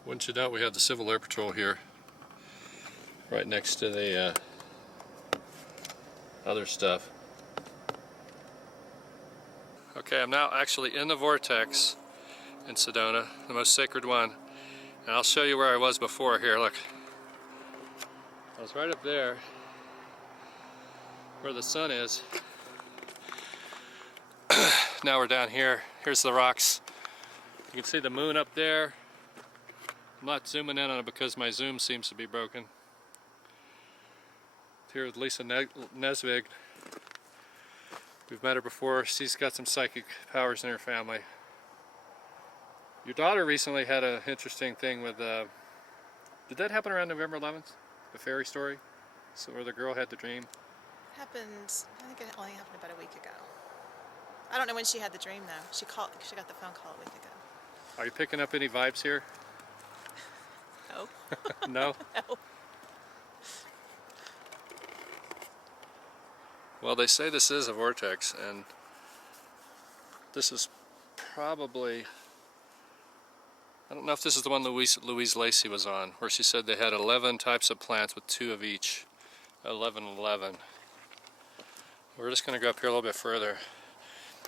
Wouldn't you know, we have the Civil Air Patrol here right next to the other stuff. Okay, I'm now actually in the vortex in Sedona, the most sacred one, and I'll show you where I was before. Here, look. I was right up there where the sun is. Now we're down here. Here's the rocks. You can see the moon up there. I'm not zooming in on it because my zoom seems to be broken. Here with Lisa Nesvig. We've met her before. She's got some psychic powers in her family. Your daughter recently had an interesting thing with, did that happen around November 11th? The fairy story? So where the girl had the dream? Happened, I think it only happened about a week ago. I don't know when she had the dream though. She got the phone call a week ago. Are you picking up any vibes here? No. No? No. Well, they say this is a vortex, and this is probably, I don't know if this is the one Louise Lacey was on, where she said they had 11 types of plants with 2 of each. 11. We're just going to go up here a little bit further.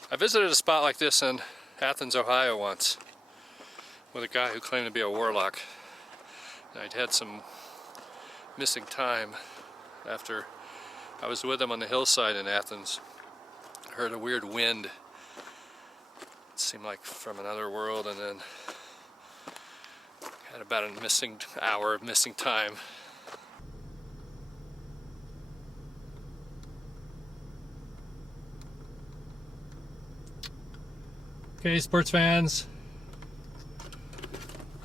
I visited a spot like this in Athens, Ohio once, with a guy who claimed to be a warlock. I'd had some missing time after I was with him on the hillside in Athens. I heard a weird wind. It seemed like from another world, and then had about a missing hour of missing time. Okay, sports fans.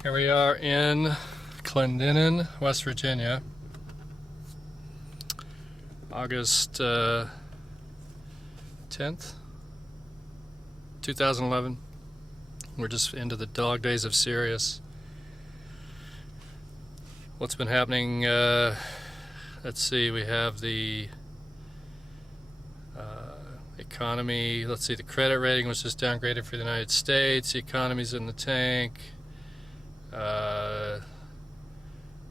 Here we are in Clendenin, West Virginia. August 10th, 2011. We're just into the dog days of Sirius. What's been happening? Let's see, we have the economy. Let's see, the credit rating was just downgraded for the United States. The economy's in the tank.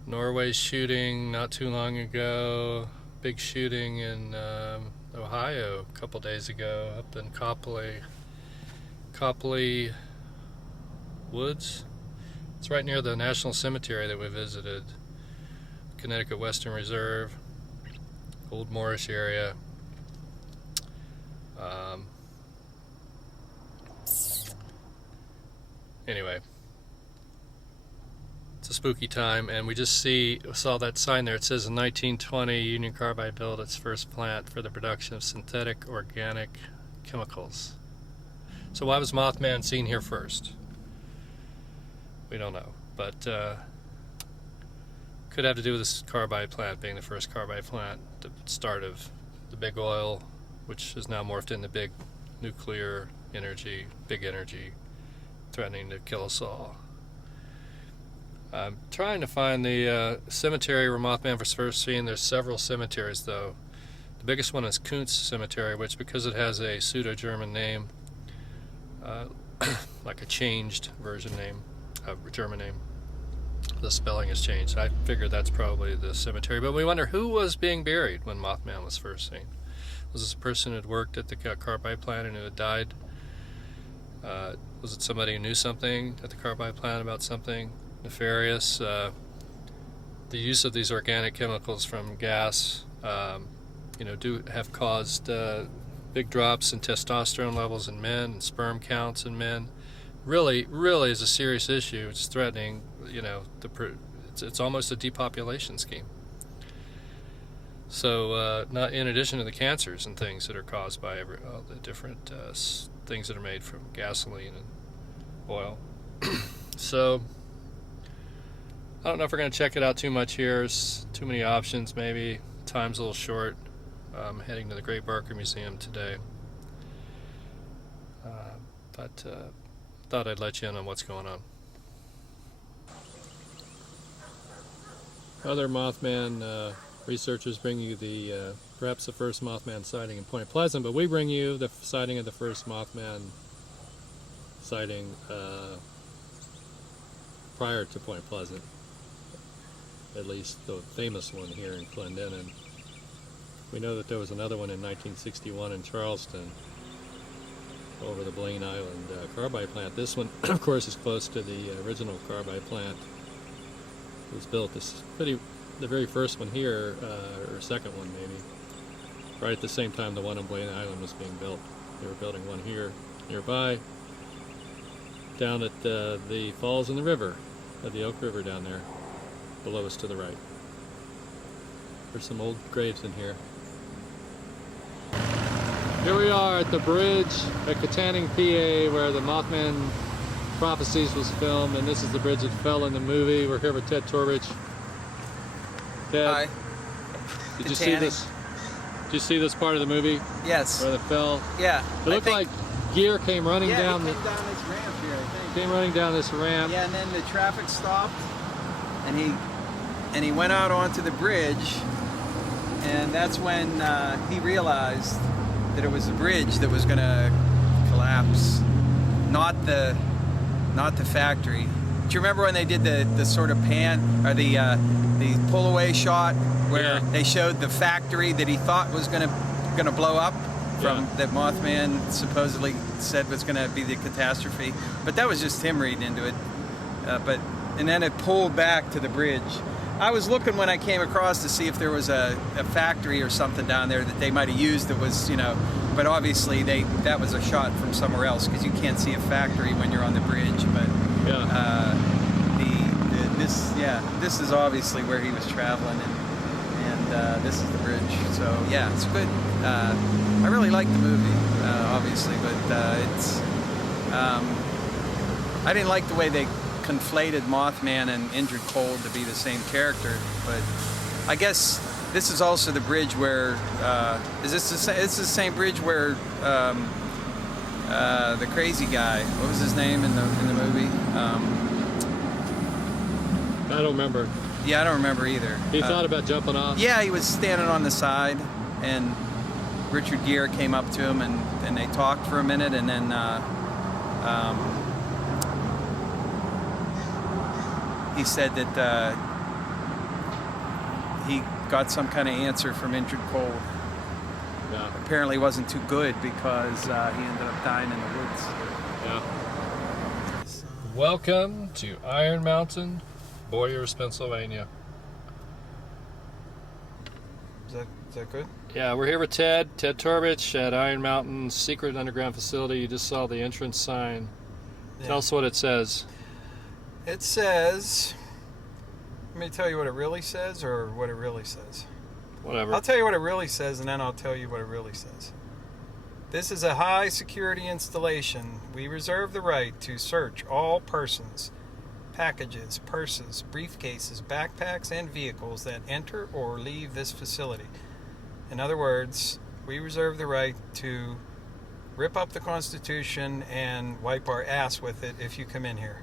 Norway's shooting not too long ago. Big shooting in Ohio a couple days ago up in Copley Woods. It's right near the National Cemetery that we visited. Connecticut Western Reserve, Old Moorish area. Anyway, it's a spooky time, and we just saw that sign there. It says in 1920 Union Carbide built its first plant for the production of synthetic organic chemicals. So why was Mothman seen here first? We don't know, but could have to do with this carbide plant being the first carbide plant, the start of the big oil, which is now morphed into big nuclear energy, big energy, threatening to kill us all. I'm trying to find the cemetery where Mothman was first seen. There's several cemeteries, though. The biggest one is Kuntz Cemetery, which, because it has a pseudo-German name, like a changed version name, a German name. The spelling has changed. I figured that's probably the cemetery, but we wonder who was being buried when Mothman was first seen. Was this a person who had worked at the carbide plant and who had died? Was it somebody who knew something at the carbide plant about something nefarious? The use of these organic chemicals from gas, do have caused big drops in testosterone levels in men and sperm counts in men. Really is a serious issue. It's threatening, it's almost a depopulation scheme. So, not in addition to the cancers and things that are caused by all the different things that are made from gasoline and oil. So, I don't know if we're going to check it out too much here. There's too many options, maybe. Time's a little short. I'm heading to the Great Barker Museum today. But thought I'd let you in on what's going on. Other Mothman researchers bring you the perhaps the first Mothman sighting in Point Pleasant, but we bring you the sighting of the first Mothman sighting prior to Point Pleasant, at least the famous one here in Clendenin. We know that there was another one in 1961 in Charleston over the Blaine Island carbide plant. This one, of course, is close to the original carbide plant. It was built the very first one here, or second one maybe, right at the same time the one on Blaine Island was being built. They were building one here nearby, down at the falls in the river, at the Elk River down there, below us to the right. There's some old graves in here. Here we are at the bridge at Kittanning, PA, where the Mothman Prophecies was filmed, and this is the bridge that fell in the movie. We're here with Ted Torbich. Ted, hi. Did you see this? Did you see this part of the movie? Yes. Where it fell? Yeah. It looked like gear came running down. Yeah, it came down this ramp here, I think. Came running down this ramp. Yeah, and then the traffic stopped, and he went out onto the bridge, and that's when he realized that it was the bridge that was going to collapse, not the factory. Do you remember when they did the sort of pan or the pull away shot where they showed the factory that he thought was going to blow up from that Mothman supposedly said was going to be the catastrophe, but that was just him reading into it. And then it pulled back to the bridge. I was looking when I came across to see if there was a factory or something down there that they might have used that was, but obviously that was a shot from somewhere else because you can't see a factory when you're on the bridge. But this is obviously where he was traveling, and this is the bridge. So yeah, it's good. I really like the movie, obviously, but it's I didn't like the way they conflated Mothman and Injured Cold to be the same character, but I guess this is also the bridge where it's the same bridge where the crazy guy, what was his name in the movie? I don't remember. Yeah, I don't remember either. He thought about jumping off? Yeah, he was standing on the side, and Richard Gere came up to him, and they talked for a minute, and then he said that he got some kind of answer from Injured Cold. Yeah. Apparently wasn't too good because he ended up dying in the woods. Yeah. Welcome to Iron Mountain, Boyers, Pennsylvania. Is that good? Yeah, we're here with Ted Torbich at Iron Mountain Secret Underground Facility. You just saw the entrance sign. Yeah. Tell us what it says. It says, let me tell you what it really says or what it really says. Whatever. I'll tell you what it really says and then I'll tell you what it really says. This is a high security installation. We reserve the right to search all persons, packages, purses, briefcases, backpacks, and vehicles that enter or leave this facility. In other words, we reserve the right to rip up the Constitution and wipe our ass with it if you come in here,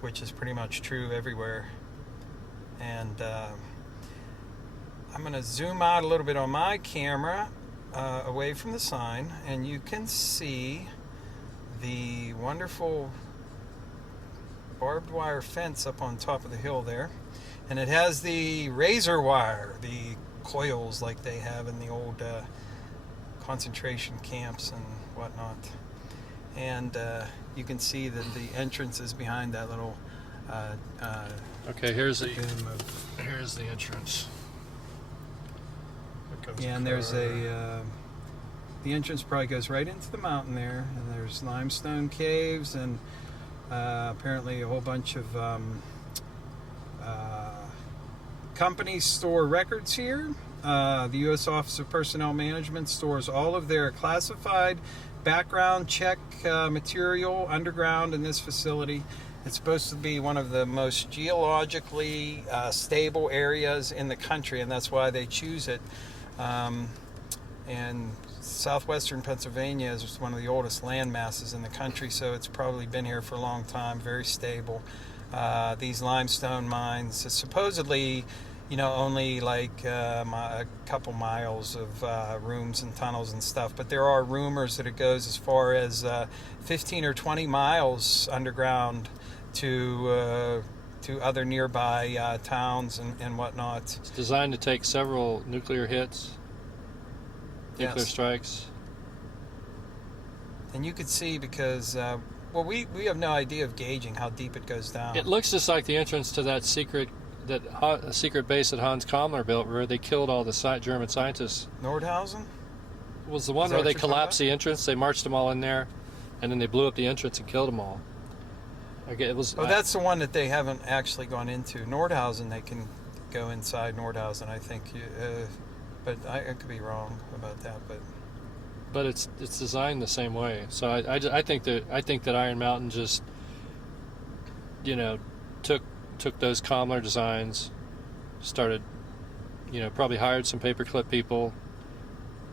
which is pretty much true everywhere. And I'm going to zoom out a little bit on my camera away from the sign, and you can see the wonderful barbed wire fence up on top of the hill there. And it has the razor wire, the coils like they have in the old concentration camps and whatnot. And you can see that the entrance is behind that little okay, here's the entrance. Yeah, and there's the entrance probably goes right into the mountain there, and there's limestone caves and apparently a whole bunch of companies store records here. The U.S. Office of Personnel Management stores all of their classified background check material underground in this facility. It's supposed to be one of the most geologically stable areas in the country, and that's why they choose it. And southwestern Pennsylvania is one of the oldest land masses in the country, so it's probably been here for a long time, very stable. These limestone mines, supposedly, only like a couple miles of rooms and tunnels and stuff, but there are rumors that it goes as far as 15 or 20 miles underground to other nearby towns and whatnot. It's designed to take several nuclear hits, nuclear strikes. And you could see because, we have no idea of gauging how deep it goes down. It looks just like the entrance to that secret base that Hans Kammler built, where they killed all the German scientists. Nordhausen? Was the one where they collapsed the entrance? They marched them all in there, and then they blew up the entrance and killed them all. It was. That's the one that they haven't actually gone into. Nordhausen, they can go inside Nordhausen, I think. But I could be wrong about that. But it's designed the same way. So I think that Iron Mountain just, took those Kammler designs, started, probably hired some paperclip people,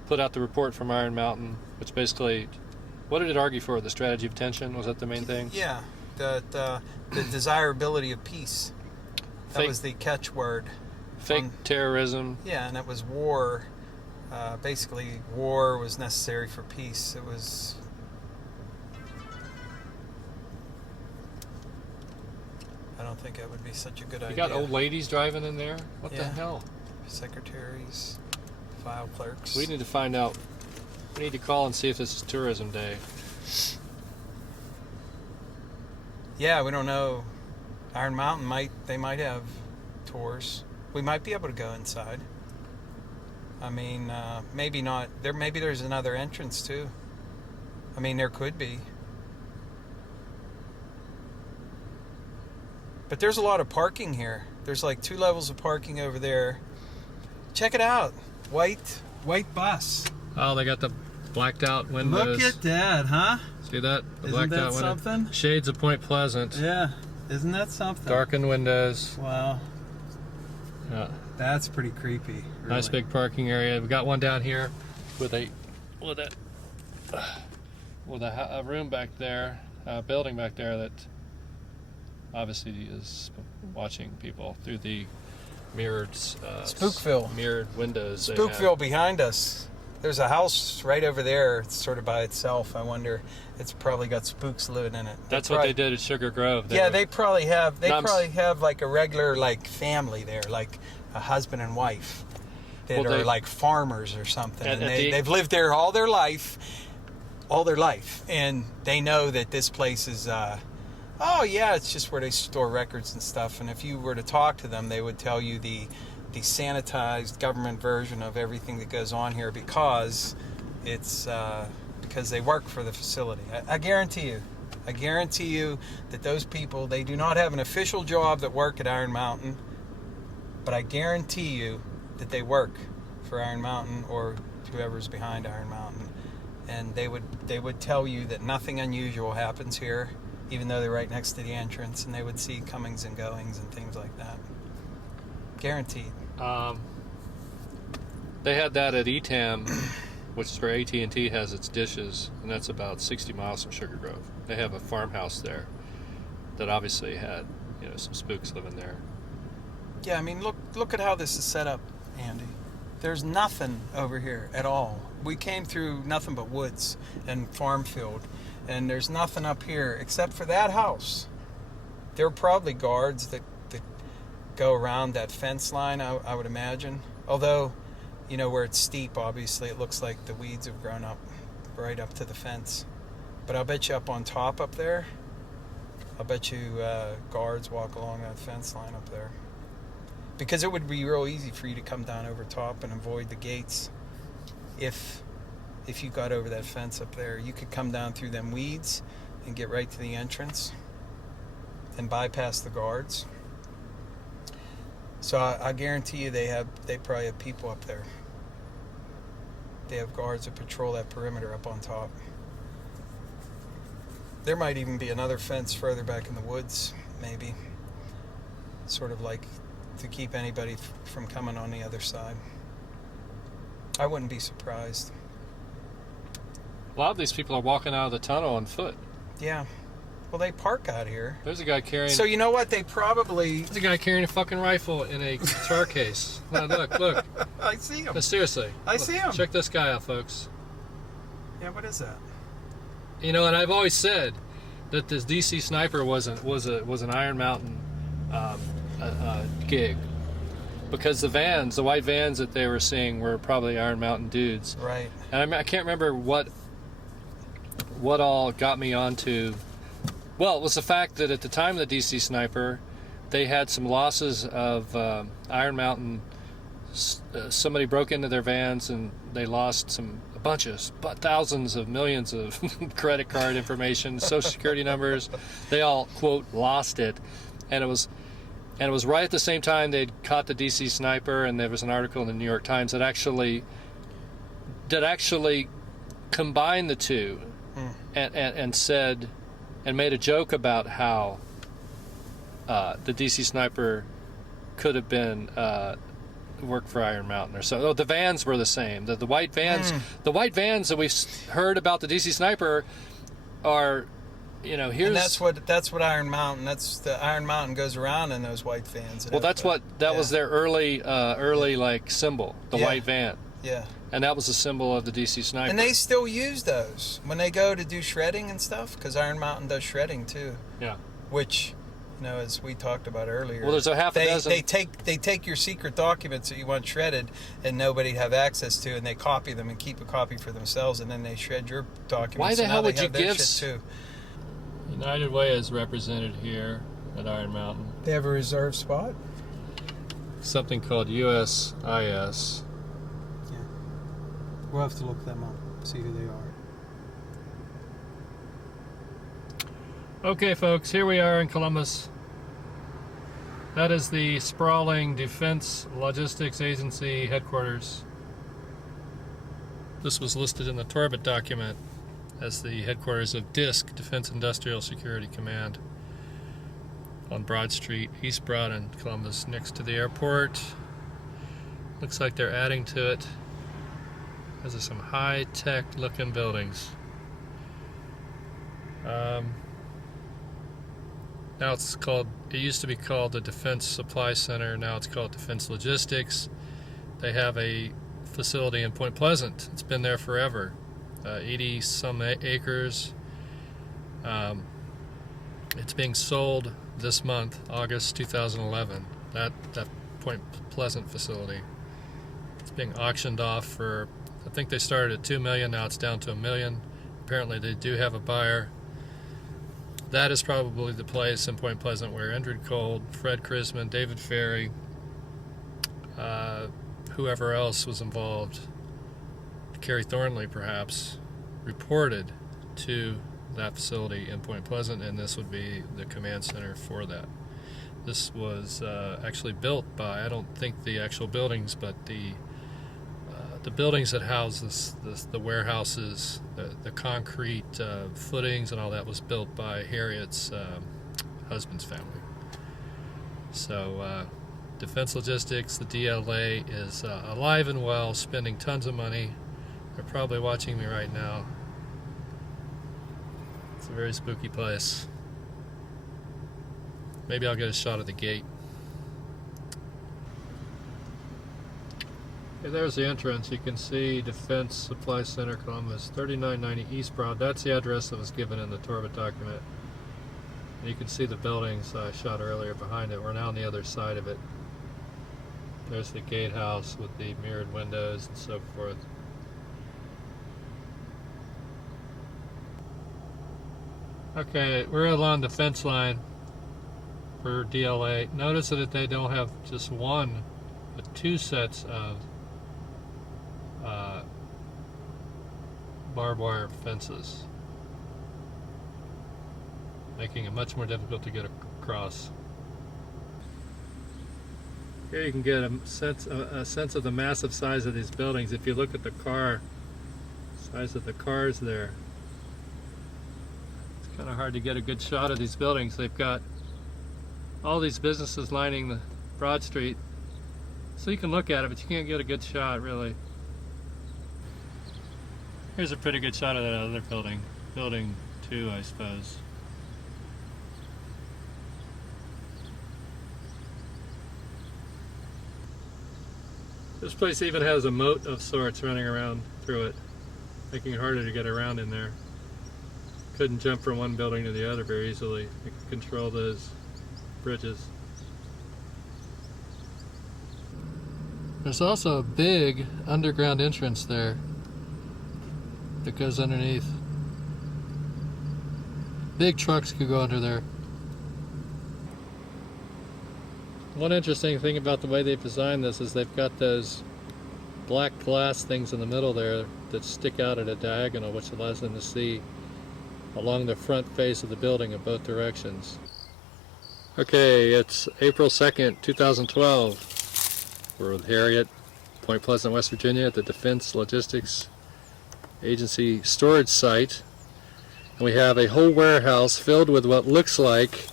put out the report from Iron Mountain, which basically, what did it argue for? The strategy of tension? Was that the main thing? Yeah, the desirability of peace. That was the catchword. Fake terrorism. Yeah, and it was war. Basically, war was necessary for peace. It was. I don't think it would be such a good idea. You got old ladies driving in there? What the hell? Secretaries, file clerks. We need to find out. We need to call and see if this is tourism day. Yeah, we don't know. Iron Mountain might have tours. We might be able to go inside. I mean, maybe not. Maybe there's another entrance too. I mean, there could be. But there's a lot of parking here. There's like 2 levels of parking over there. Check it out. White bus. Oh, they got the blacked out windows. Look at that, huh? See that? The Isn't blacked that out window. something? Shades of Point Pleasant. Yeah. Isn't that something? Darkened windows. Wow. Yeah. That's pretty creepy. Really. Nice big parking area. We got one down here with a room back there, a building back there that obviously is watching people through the mirrored mirrored windows. Spookville behind us. There's a house right over there. It's sort of by itself. I wonder. It's probably got spooks living in it. That's what they did at Sugar Grove. They probably have. They probably have like a regular family there, like a husband and wife that are like farmers or something, and they've lived there all their life, and they know that this place is. It's just where they store records and stuff. And if you were to talk to them, they would tell you the sanitized government version of everything that goes on here because it's because they work for the facility. I guarantee you that those people, they do not have an official job that work at Iron Mountain, but I guarantee you that they work for Iron Mountain or whoever's behind Iron Mountain, and they would tell you that nothing unusual happens here, even though they're right next to the entrance, and they would see comings and goings and things like that. Guaranteed. They had that at ETAM, which is where AT&T has its dishes, and that's about 60 miles from Sugar Grove. They have a farmhouse there that obviously had, some spooks living there. Yeah, I mean, look at how this is set up, Andy. There's nothing over here at all. We came through nothing but woods and farm field, And there's nothing up here except for that house. There are probably guards that go around that fence line, I would imagine. Although, you know, where it's steep, obviously, it looks like the weeds have grown up right up to the fence. But I'll bet you up on top up there, I'll bet you guards walk along that fence line up there. Because it would be real easy for you to come down over top and avoid the gates if you got over that fence up there. You could come down through them weeds and get right to the entrance and bypass the guards. So I guarantee you they probably have people up there. They have guards that patrol that perimeter up on top. There might even be another fence further back in the woods, maybe. Sort of like to keep anybody from coming on the other side. I wouldn't be surprised. A lot of these people are walking out of the tunnel on foot. Yeah. Well, they park out here. There's a guy carrying... So you know what? They probably... There's a guy carrying a fucking rifle in a guitar case. No, look. I see him. No, seriously. I see him. Check this guy out, folks. Yeah, what is that? You know, and I've always said that this DC Sniper was an Iron Mountain gig, because the white vans that they were seeing were probably Iron Mountain dudes. Right. And I can't remember what all got me onto. Well, it was the fact that at the time of the DC Sniper, they had some losses of Iron Mountain. Somebody broke into their vans and they lost thousands of millions of credit card information, social security numbers. They all, quote, lost it. And it was right at the same time they'd caught the DC Sniper, and there was an article in the New York Times that actually combined the two and said and made a joke about how the DC Sniper could have been worked for Iron Mountain or so. Oh, the vans were the same. The white vans, the white vans that we've heard about the DC Sniper are, you know, here's. And that's what Iron Mountain. That's the Iron Mountain goes around in those white vans. Well, that was their early like symbol, the white van. Yeah. And that was a symbol of the DC Sniper. And they still use those when they go to do shredding and stuff, because Iron Mountain does shredding too. Yeah. Which, you know, as we talked about earlier. Well, there's a half a dozen. They take your secret documents that you want shredded and nobody have access to, and they copy them and keep a copy for themselves, and then they shred your documents. Why the hell would you give? Too. United Way is represented here at Iron Mountain. They have a reserved spot? Something called USIS. Yeah. We'll have to look them up, see who they are. Okay, folks, here we are in Columbus. That is the sprawling Defense Logistics Agency headquarters. This was listed in the Torbich document as the headquarters of DISC, Defense Industrial Security Command, on Broad Street, East Broad in Columbus, next to the airport. Looks like they're adding to it. Those are some high-tech looking buildings. Now it's called, it used to be called the Defense Supply Center, now it's called Defense Logistics. They have a facility in Point Pleasant. It's been there forever. 80 some acres. It's being sold this month, August 2011. That Point Pleasant facility. It's being auctioned off for, I think they started at $2 million, now it's down to $1 million. Apparently they do have a buyer. That is probably the place in Point Pleasant where Endred Cold, Fred Krisman, David Ferry, whoever else was involved, Kerry Thornley perhaps, reported to that facility in Point Pleasant, and this would be the command center for that. This was actually built by, I don't think the actual buildings, but the buildings that house the warehouses, the concrete footings and all that was built by Harriet's husband's family. So Defense Logistics, the DLA, is alive and well, spending tons of money. They're probably watching me right now. It's a very spooky place. Maybe I'll get a shot of the gate. Okay, there's the entrance. You can see Defense Supply Center, Columbus, 3990 East Broad. That's the address that was given in the Torbich document. And you can see the buildings I shot earlier behind it. We're now on the other side of it. There's the gatehouse with the mirrored windows and so forth. Okay, we're along the fence line for DLA. Notice that they don't have just one, but two sets of barbed wire fences, making it much more difficult to get across. Here you can get a sense of the massive size of these buildings. If you look at the size of the cars there, it's kind of hard to get a good shot of these buildings. They've got all these businesses lining the Broad Street, so you can look at it, but you can't get a good shot, really. Here's a pretty good shot of that other building. Building 2, I suppose. This place even has a moat of sorts running around through it, making it harder to get around in there. Couldn't jump from one building to the other very easily. You could control those bridges. There's also a big underground entrance there that goes underneath. Big trucks could go under there. One interesting thing about the way they've designed this is they've got those black glass things in the middle there that stick out at a diagonal, which allows them to see along the front face of the building in both directions. Okay, it's April 2nd, 2012. We're with Harriet, Point Pleasant, West Virginia, at the Defense Logistics Agency storage site. And we have a whole warehouse filled with what looks like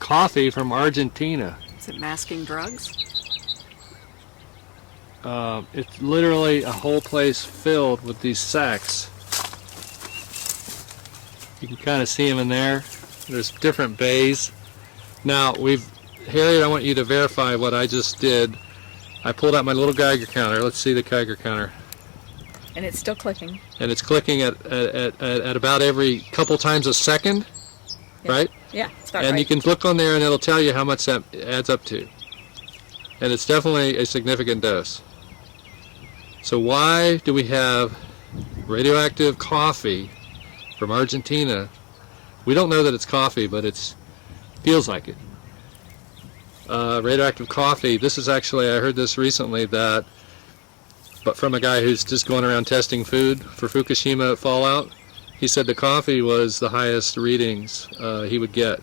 coffee from Argentina. Is it masking drugs? It's literally a whole place filled with these sacks. You can kind of see them in there. There's different bays. Now, Harriet, I want you to verify what I just did. I pulled out my little Geiger counter. Let's see the Geiger counter. And it's still clicking. And it's clicking at about every couple times a second, yeah. Right? Yeah, it's about and right. you can look on there and it'll tell you how much that adds up to. And it's definitely a significant dose. So why do we have radioactive coffee from Argentina? We don't know that it's coffee, but it feels like it. Radioactive coffee, this is actually, I heard this recently, but from a guy who's just going around testing food for Fukushima fallout. He said the coffee was the highest readings he would get,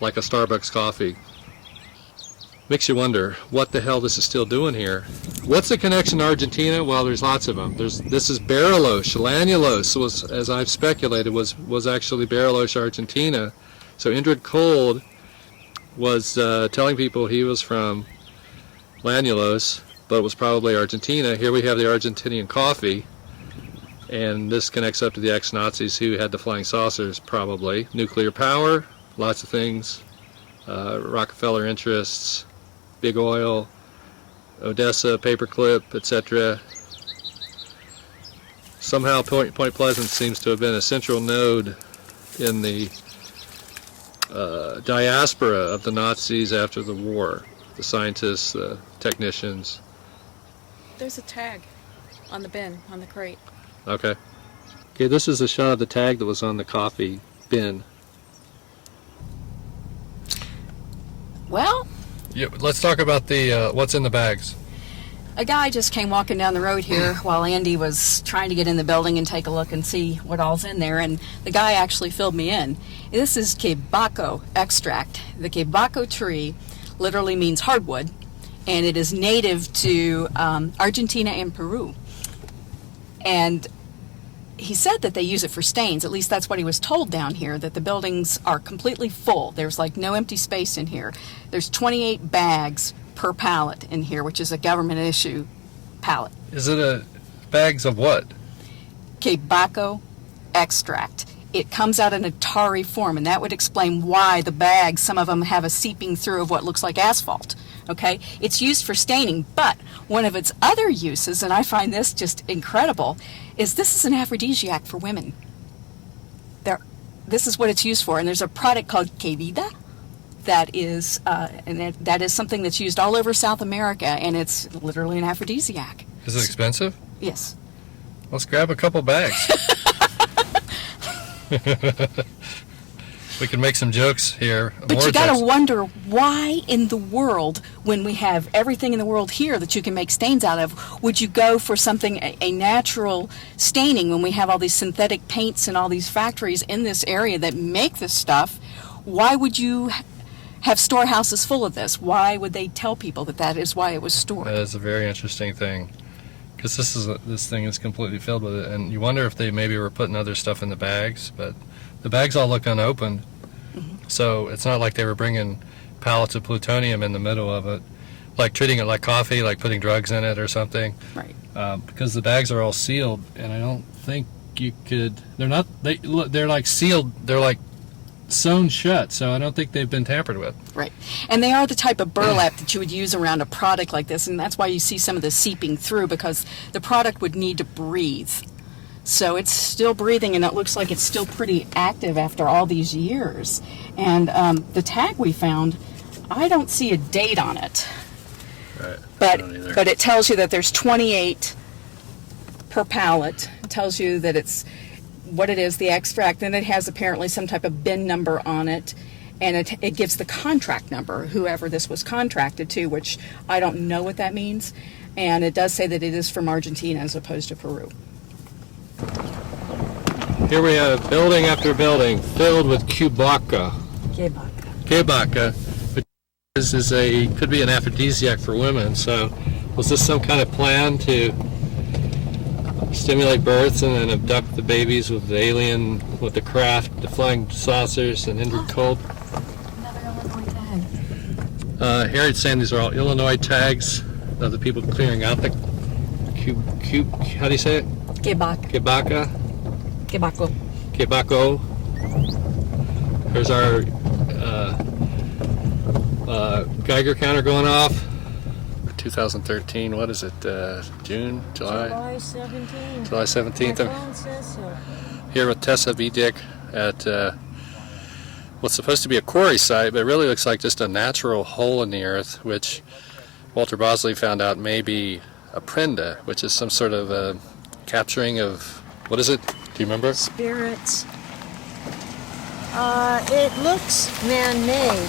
like a Starbucks coffee. Makes you wonder what the hell this is still doing here. What's the connection to Argentina? Well, there's lots of them. This is Bariloche. Llanullos was, as I've speculated, was actually Bariloche, Argentina. So Indrid Cold was telling people he was from Llanullos, but it was probably Argentina. Here we have the Argentinian coffee, and this connects up to the ex-Nazis who had the flying saucers, probably. Nuclear power, lots of things, Rockefeller interests, big oil, Odessa, paperclip, etc. Somehow Point Pleasant seems to have been a central node in the diaspora of the Nazis after the war. The scientists, the technicians. There's a tag on the bin, on the crate. Okay. Okay, this is a shot of the tag that was on the coffee bin. Well, Yeah, let's talk about the what's in the bags. a guy just came walking down the road here while Andy was trying to get in the building and take a look and see what all's in there, and the guy actually filled me in. This is quebaco extract. The quebaco tree literally means hardwood, and it is native to Argentina and Peru. And he said that they use it for stains. At least that's what he was told down here, that the buildings are completely full. There's like no empty space in here. There's 28 bags per pallet in here, which is a government issue pallet. Is it bags of what? Quebaco extract. It comes out in a tarry form, and that would explain why the bags, some of them have a seeping through of what looks like asphalt, Okay, it's used for staining, but one of its other uses, and I find this just incredible, is this is an aphrodisiac for women. This is what it's used for, and there's a product called Quevida that is, that is something that's used all over South America, and it's literally an aphrodisiac. Is it expensive? Yes. Let's grab a couple bags. We can make some jokes here. But you got to wonder why in the world, when we have everything in the world here that you can make stains out of, would you go for something, a natural staining, when we have all these synthetic paints and all these factories in this area that make this stuff? Why would you have storehouses full of this? Why would they tell people that that is why it was stored? That is a very interesting thing, because this thing is completely filled with it, and you wonder if they maybe were putting other stuff in the bags, but the bags all look unopened, so it's not like they were bringing pallets of plutonium in the middle of it, like treating it like coffee, like putting drugs in it or something. Right. Because the bags are all sealed, and I don't think you could. They're not. They're like sealed. They're like sewn shut, so I don't think they've been tampered with. Right. And they are the type of burlap that you would use around a product like this, and that's why you see some of this seeping through, because the product would need to breathe. So it's still breathing, and it looks like it's still pretty active after all these years. And the tag we found, I don't see a date on it. Right. But it tells you that there's 28 per pallet. It tells you that it's what it is, the extract, and it has apparently some type of bin number on it, and it gives the contract number, whoever this was contracted to, which I don't know what that means. And it does say that it is from Argentina as opposed to Peru. Here we have building after building filled with Quebaca. Quebaca, which could be an aphrodisiac for women. So, was this some kind of plan to stimulate births and then abduct the babies with the craft, the flying saucers, and Indrid Cold? Another Illinois tag. Harriet's saying these are all Illinois tags of the people clearing out the how do you say it? Quebaca. Quebaco. There's our Geiger counter going off. 2013, what is it? June? July? July 17th. July 17th. My phone says so. Here with Tessa V. Dick at what's supposed to be a quarry site, but it really looks like just a natural hole in the earth, which Walter Bosley found out may be a prenda, which is some sort of capturing of, what is it? Do you remember? Spirits. It looks man-made.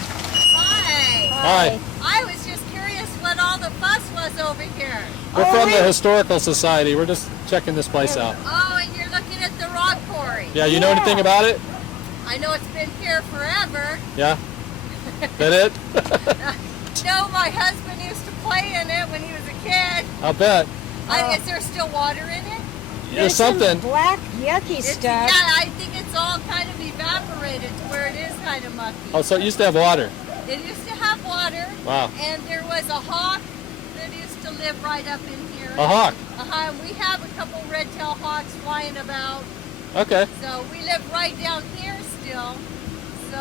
Hi. I was just curious what all the fuss was over here. We're from the Historical Society. We're just checking this place out. Oh, and you're looking at the rock quarry. Yeah, you know anything about it? I know it's been here forever. Yeah? That it? No, my husband used to play in it when he was a kid. I'll bet. Is there still water in it? There's something. Some black, yucky stuff. Yeah, I think it's all kind of evaporated to where it is kind of mucky. Oh, so it used to have water. It used to have water. Wow. And there was a hawk that used to live right up in here. A hawk? Uh-huh. We have a couple red-tailed hawks flying about. Okay. So we live right down here still. So,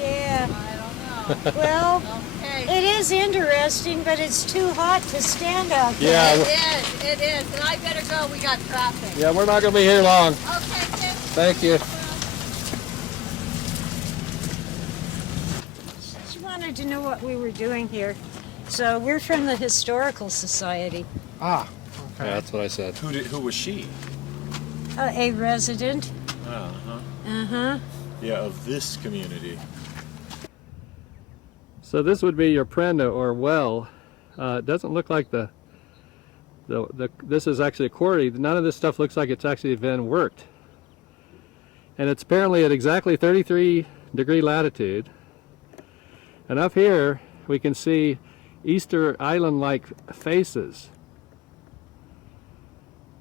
yeah. I don't know. Well, okay. it is interesting, but it's too hot to stand out there. Yeah. It is. And I better go. We got traffic. Yeah, we're not going to be here long. Okay, thank you. She wanted to know what we were doing here. So we're from the Historical Society. Ah, okay. Yeah, that's what I said. Who was she? A resident. Uh-huh. Uh-huh. Yeah, of this community. So this would be your prenda or well. It doesn't look like this is actually a quarry. None of this stuff looks like it's actually been worked. And it's apparently at exactly 33-degree latitude. And up here we can see Easter Island-like faces.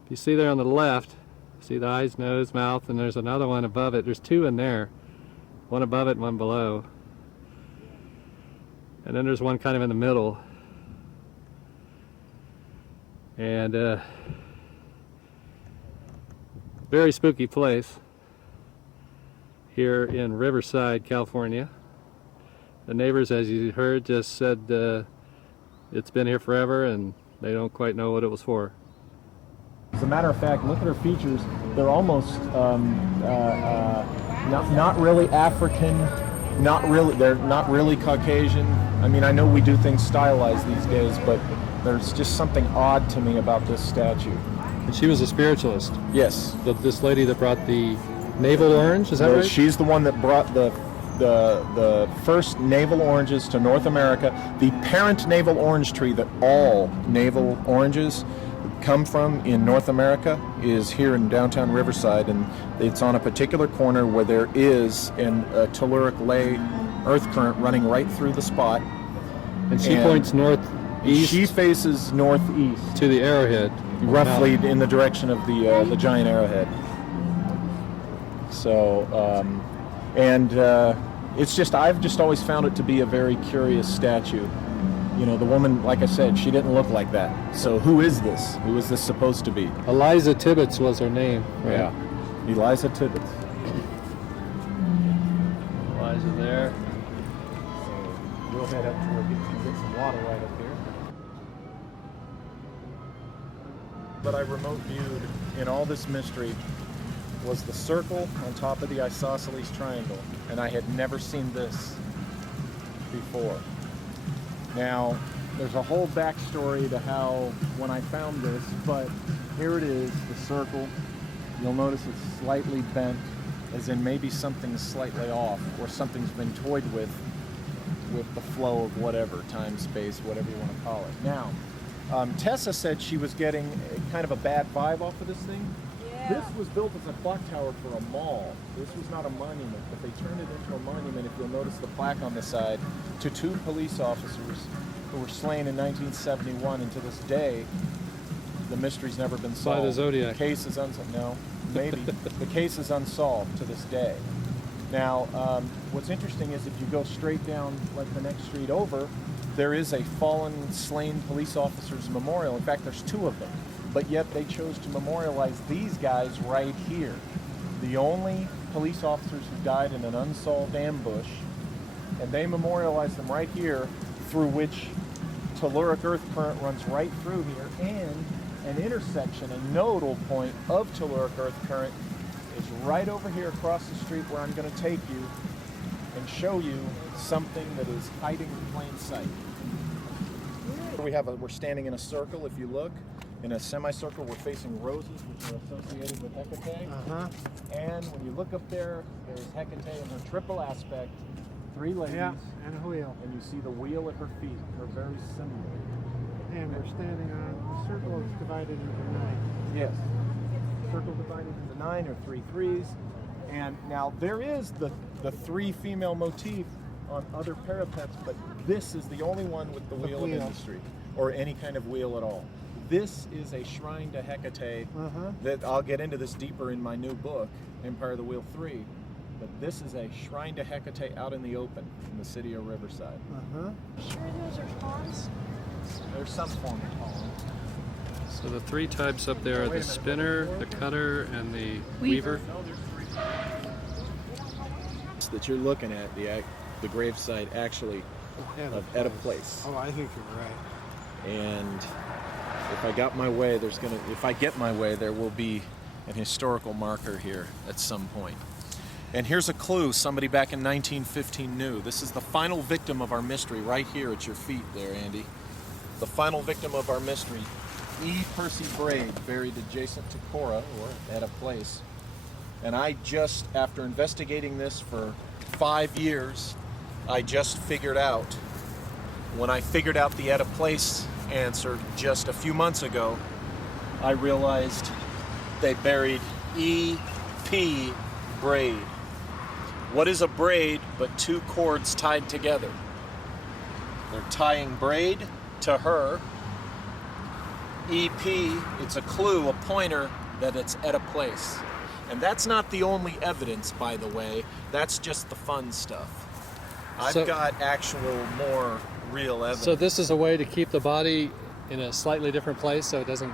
You see there on the left, see the eyes, nose, mouth, and there's another one above it. There's two in there, one above it and one below. And then there's one kind of in the middle. And very spooky place here in Riverside, California. The neighbors, as you heard, just said it's been here forever and they don't quite know what it was for. As a matter of fact, look at her features. They're almost not really African, they're not really Caucasian. I mean, I know we do things stylized these days, but there's just something odd to me about this statue. And she was a spiritualist. Yes. This lady that brought the navel orange, is that right? She's the one that brought the first navel oranges to North America. The parent navel orange tree that all navel oranges come from in North America is here in downtown Riverside, and it's on a particular corner where there is a telluric ley earth current running right through the spot. And she points northeast. She faces northeast to the arrowhead, roughly in the direction of the giant arrowhead. So, I've just always found it to be a very curious statue. You know, the woman, like I said, she didn't look like that. So who is this? Who is this supposed to be? Eliza Tibbets was her name. Right? Yeah, Eliza Tibbets. Eliza there. So we'll head up to where we can get some water right up here. What I remote viewed in all this mystery was the circle on top of the isosceles triangle, and I had never seen this before. Now, there's a whole backstory to how, when I found this, but here it is, the circle. You'll notice it's slightly bent, as in maybe something's slightly off, or something's been toyed with the flow of whatever, time, space, whatever you want to call it. Now, Tessa said she was getting kind of a bad vibe off of this thing. This was built as a clock tower for a mall. This was not a monument, but they turned it into a monument, if you'll notice the plaque on the side, to 2 police officers who were slain in 1971, and to this day, the mystery's never been solved. By the Zodiac. The case is unsolved. No, maybe. The case is unsolved to this day. Now, what's interesting is if you go straight down, like the next street over, there is a fallen, slain police officer's memorial. In fact, there's 2 of them. But yet they chose to memorialize these guys right here. The only police officers who died in an unsolved ambush, and they memorialized them right here, through which telluric earth current runs right through here, and an intersection, a nodal point of telluric earth current is right over here across the street where I'm going to take you and show you something that is hiding in plain sight. We're standing in a circle, if you look. In a semicircle, we're facing roses, which are associated with Hecate. And when you look up there, there's Hecate in her triple aspect, 3 ladies. Yeah, and a wheel. And you see the wheel at her feet. They're very similar. And we're standing on a circle that's divided into 9. Yes. Circle divided into 9 or 3 threes. And now there is the 3 female motif on other parapets, but this is the only one with the wheel of industry, or any kind of wheel at all. This is a shrine to Hecate that I'll get into this deeper in my new book, Empire of the Wheel 3. But this is a shrine to Hecate out in the open in the city of Riverside. Sure those are pawns? There's some form of pawn. So the 3 types up there are the spinner, the cutter, and the weaver. That you're looking at, the gravesite actually at a place. Oh, I think you're right. And if I get my way, there will be an historical marker here at some point. And here's a clue somebody back in 1915 knew. This is the final victim of our mystery right here at your feet there, Andy. The final victim of our mystery, E. Percy Braid, buried adjacent to Cora, or at a place. And I just, after investigating this for 5 years, I just figured out, when I figured out the at a place answer just a few months ago, I realized they buried E.P. Braid. What is a braid but 2 cords tied together? They're tying braid to her. E.P., it's a clue, a pointer that it's at a place. And that's not the only evidence, by the way. That's just the fun stuff. I've got actual, more real evidence. So this is a way to keep the body in a slightly different place, so it doesn't,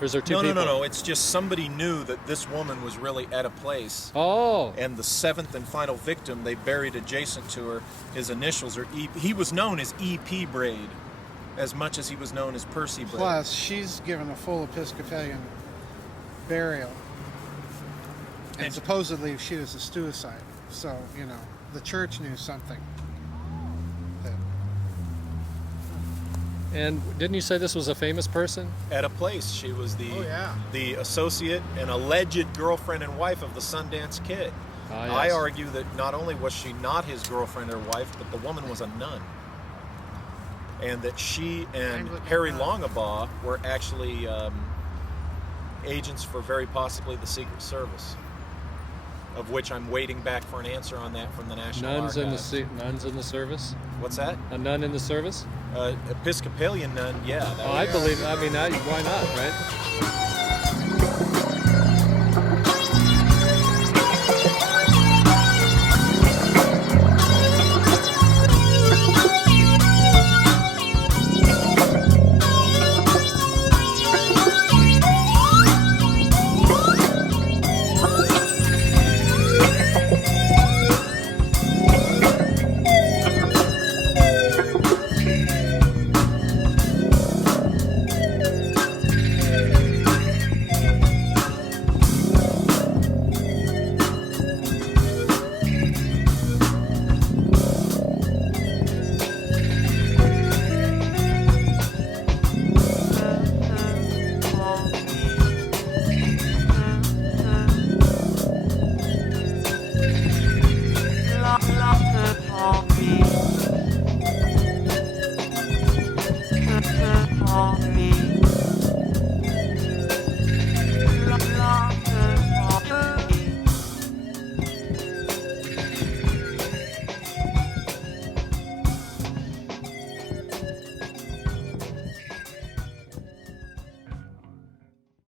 Or is there two No, people? no. It's just somebody knew that this woman was really at a place. Oh. And the seventh and final victim they buried adjacent to her, his initials are E. He was known as E.P. Braid, as much as he was known as Percy Braid. Plus, she's given a full Episcopalian burial. And supposedly she was a suicide. So, you know, the church knew something. And didn't you say this was a famous person? At a place. She was the associate and alleged girlfriend and wife of the Sundance Kid. Ah, yes. I argue that not only was she not his girlfriend or wife, but the woman was a nun. And that she and Harry Longabaugh were actually agents for very possibly the Secret Service, of which I'm waiting back for an answer on that from the National Archives. Nuns in the service? What's that? A nun in the service? Episcopalian nun, yeah. I believe. I mean, why not, right?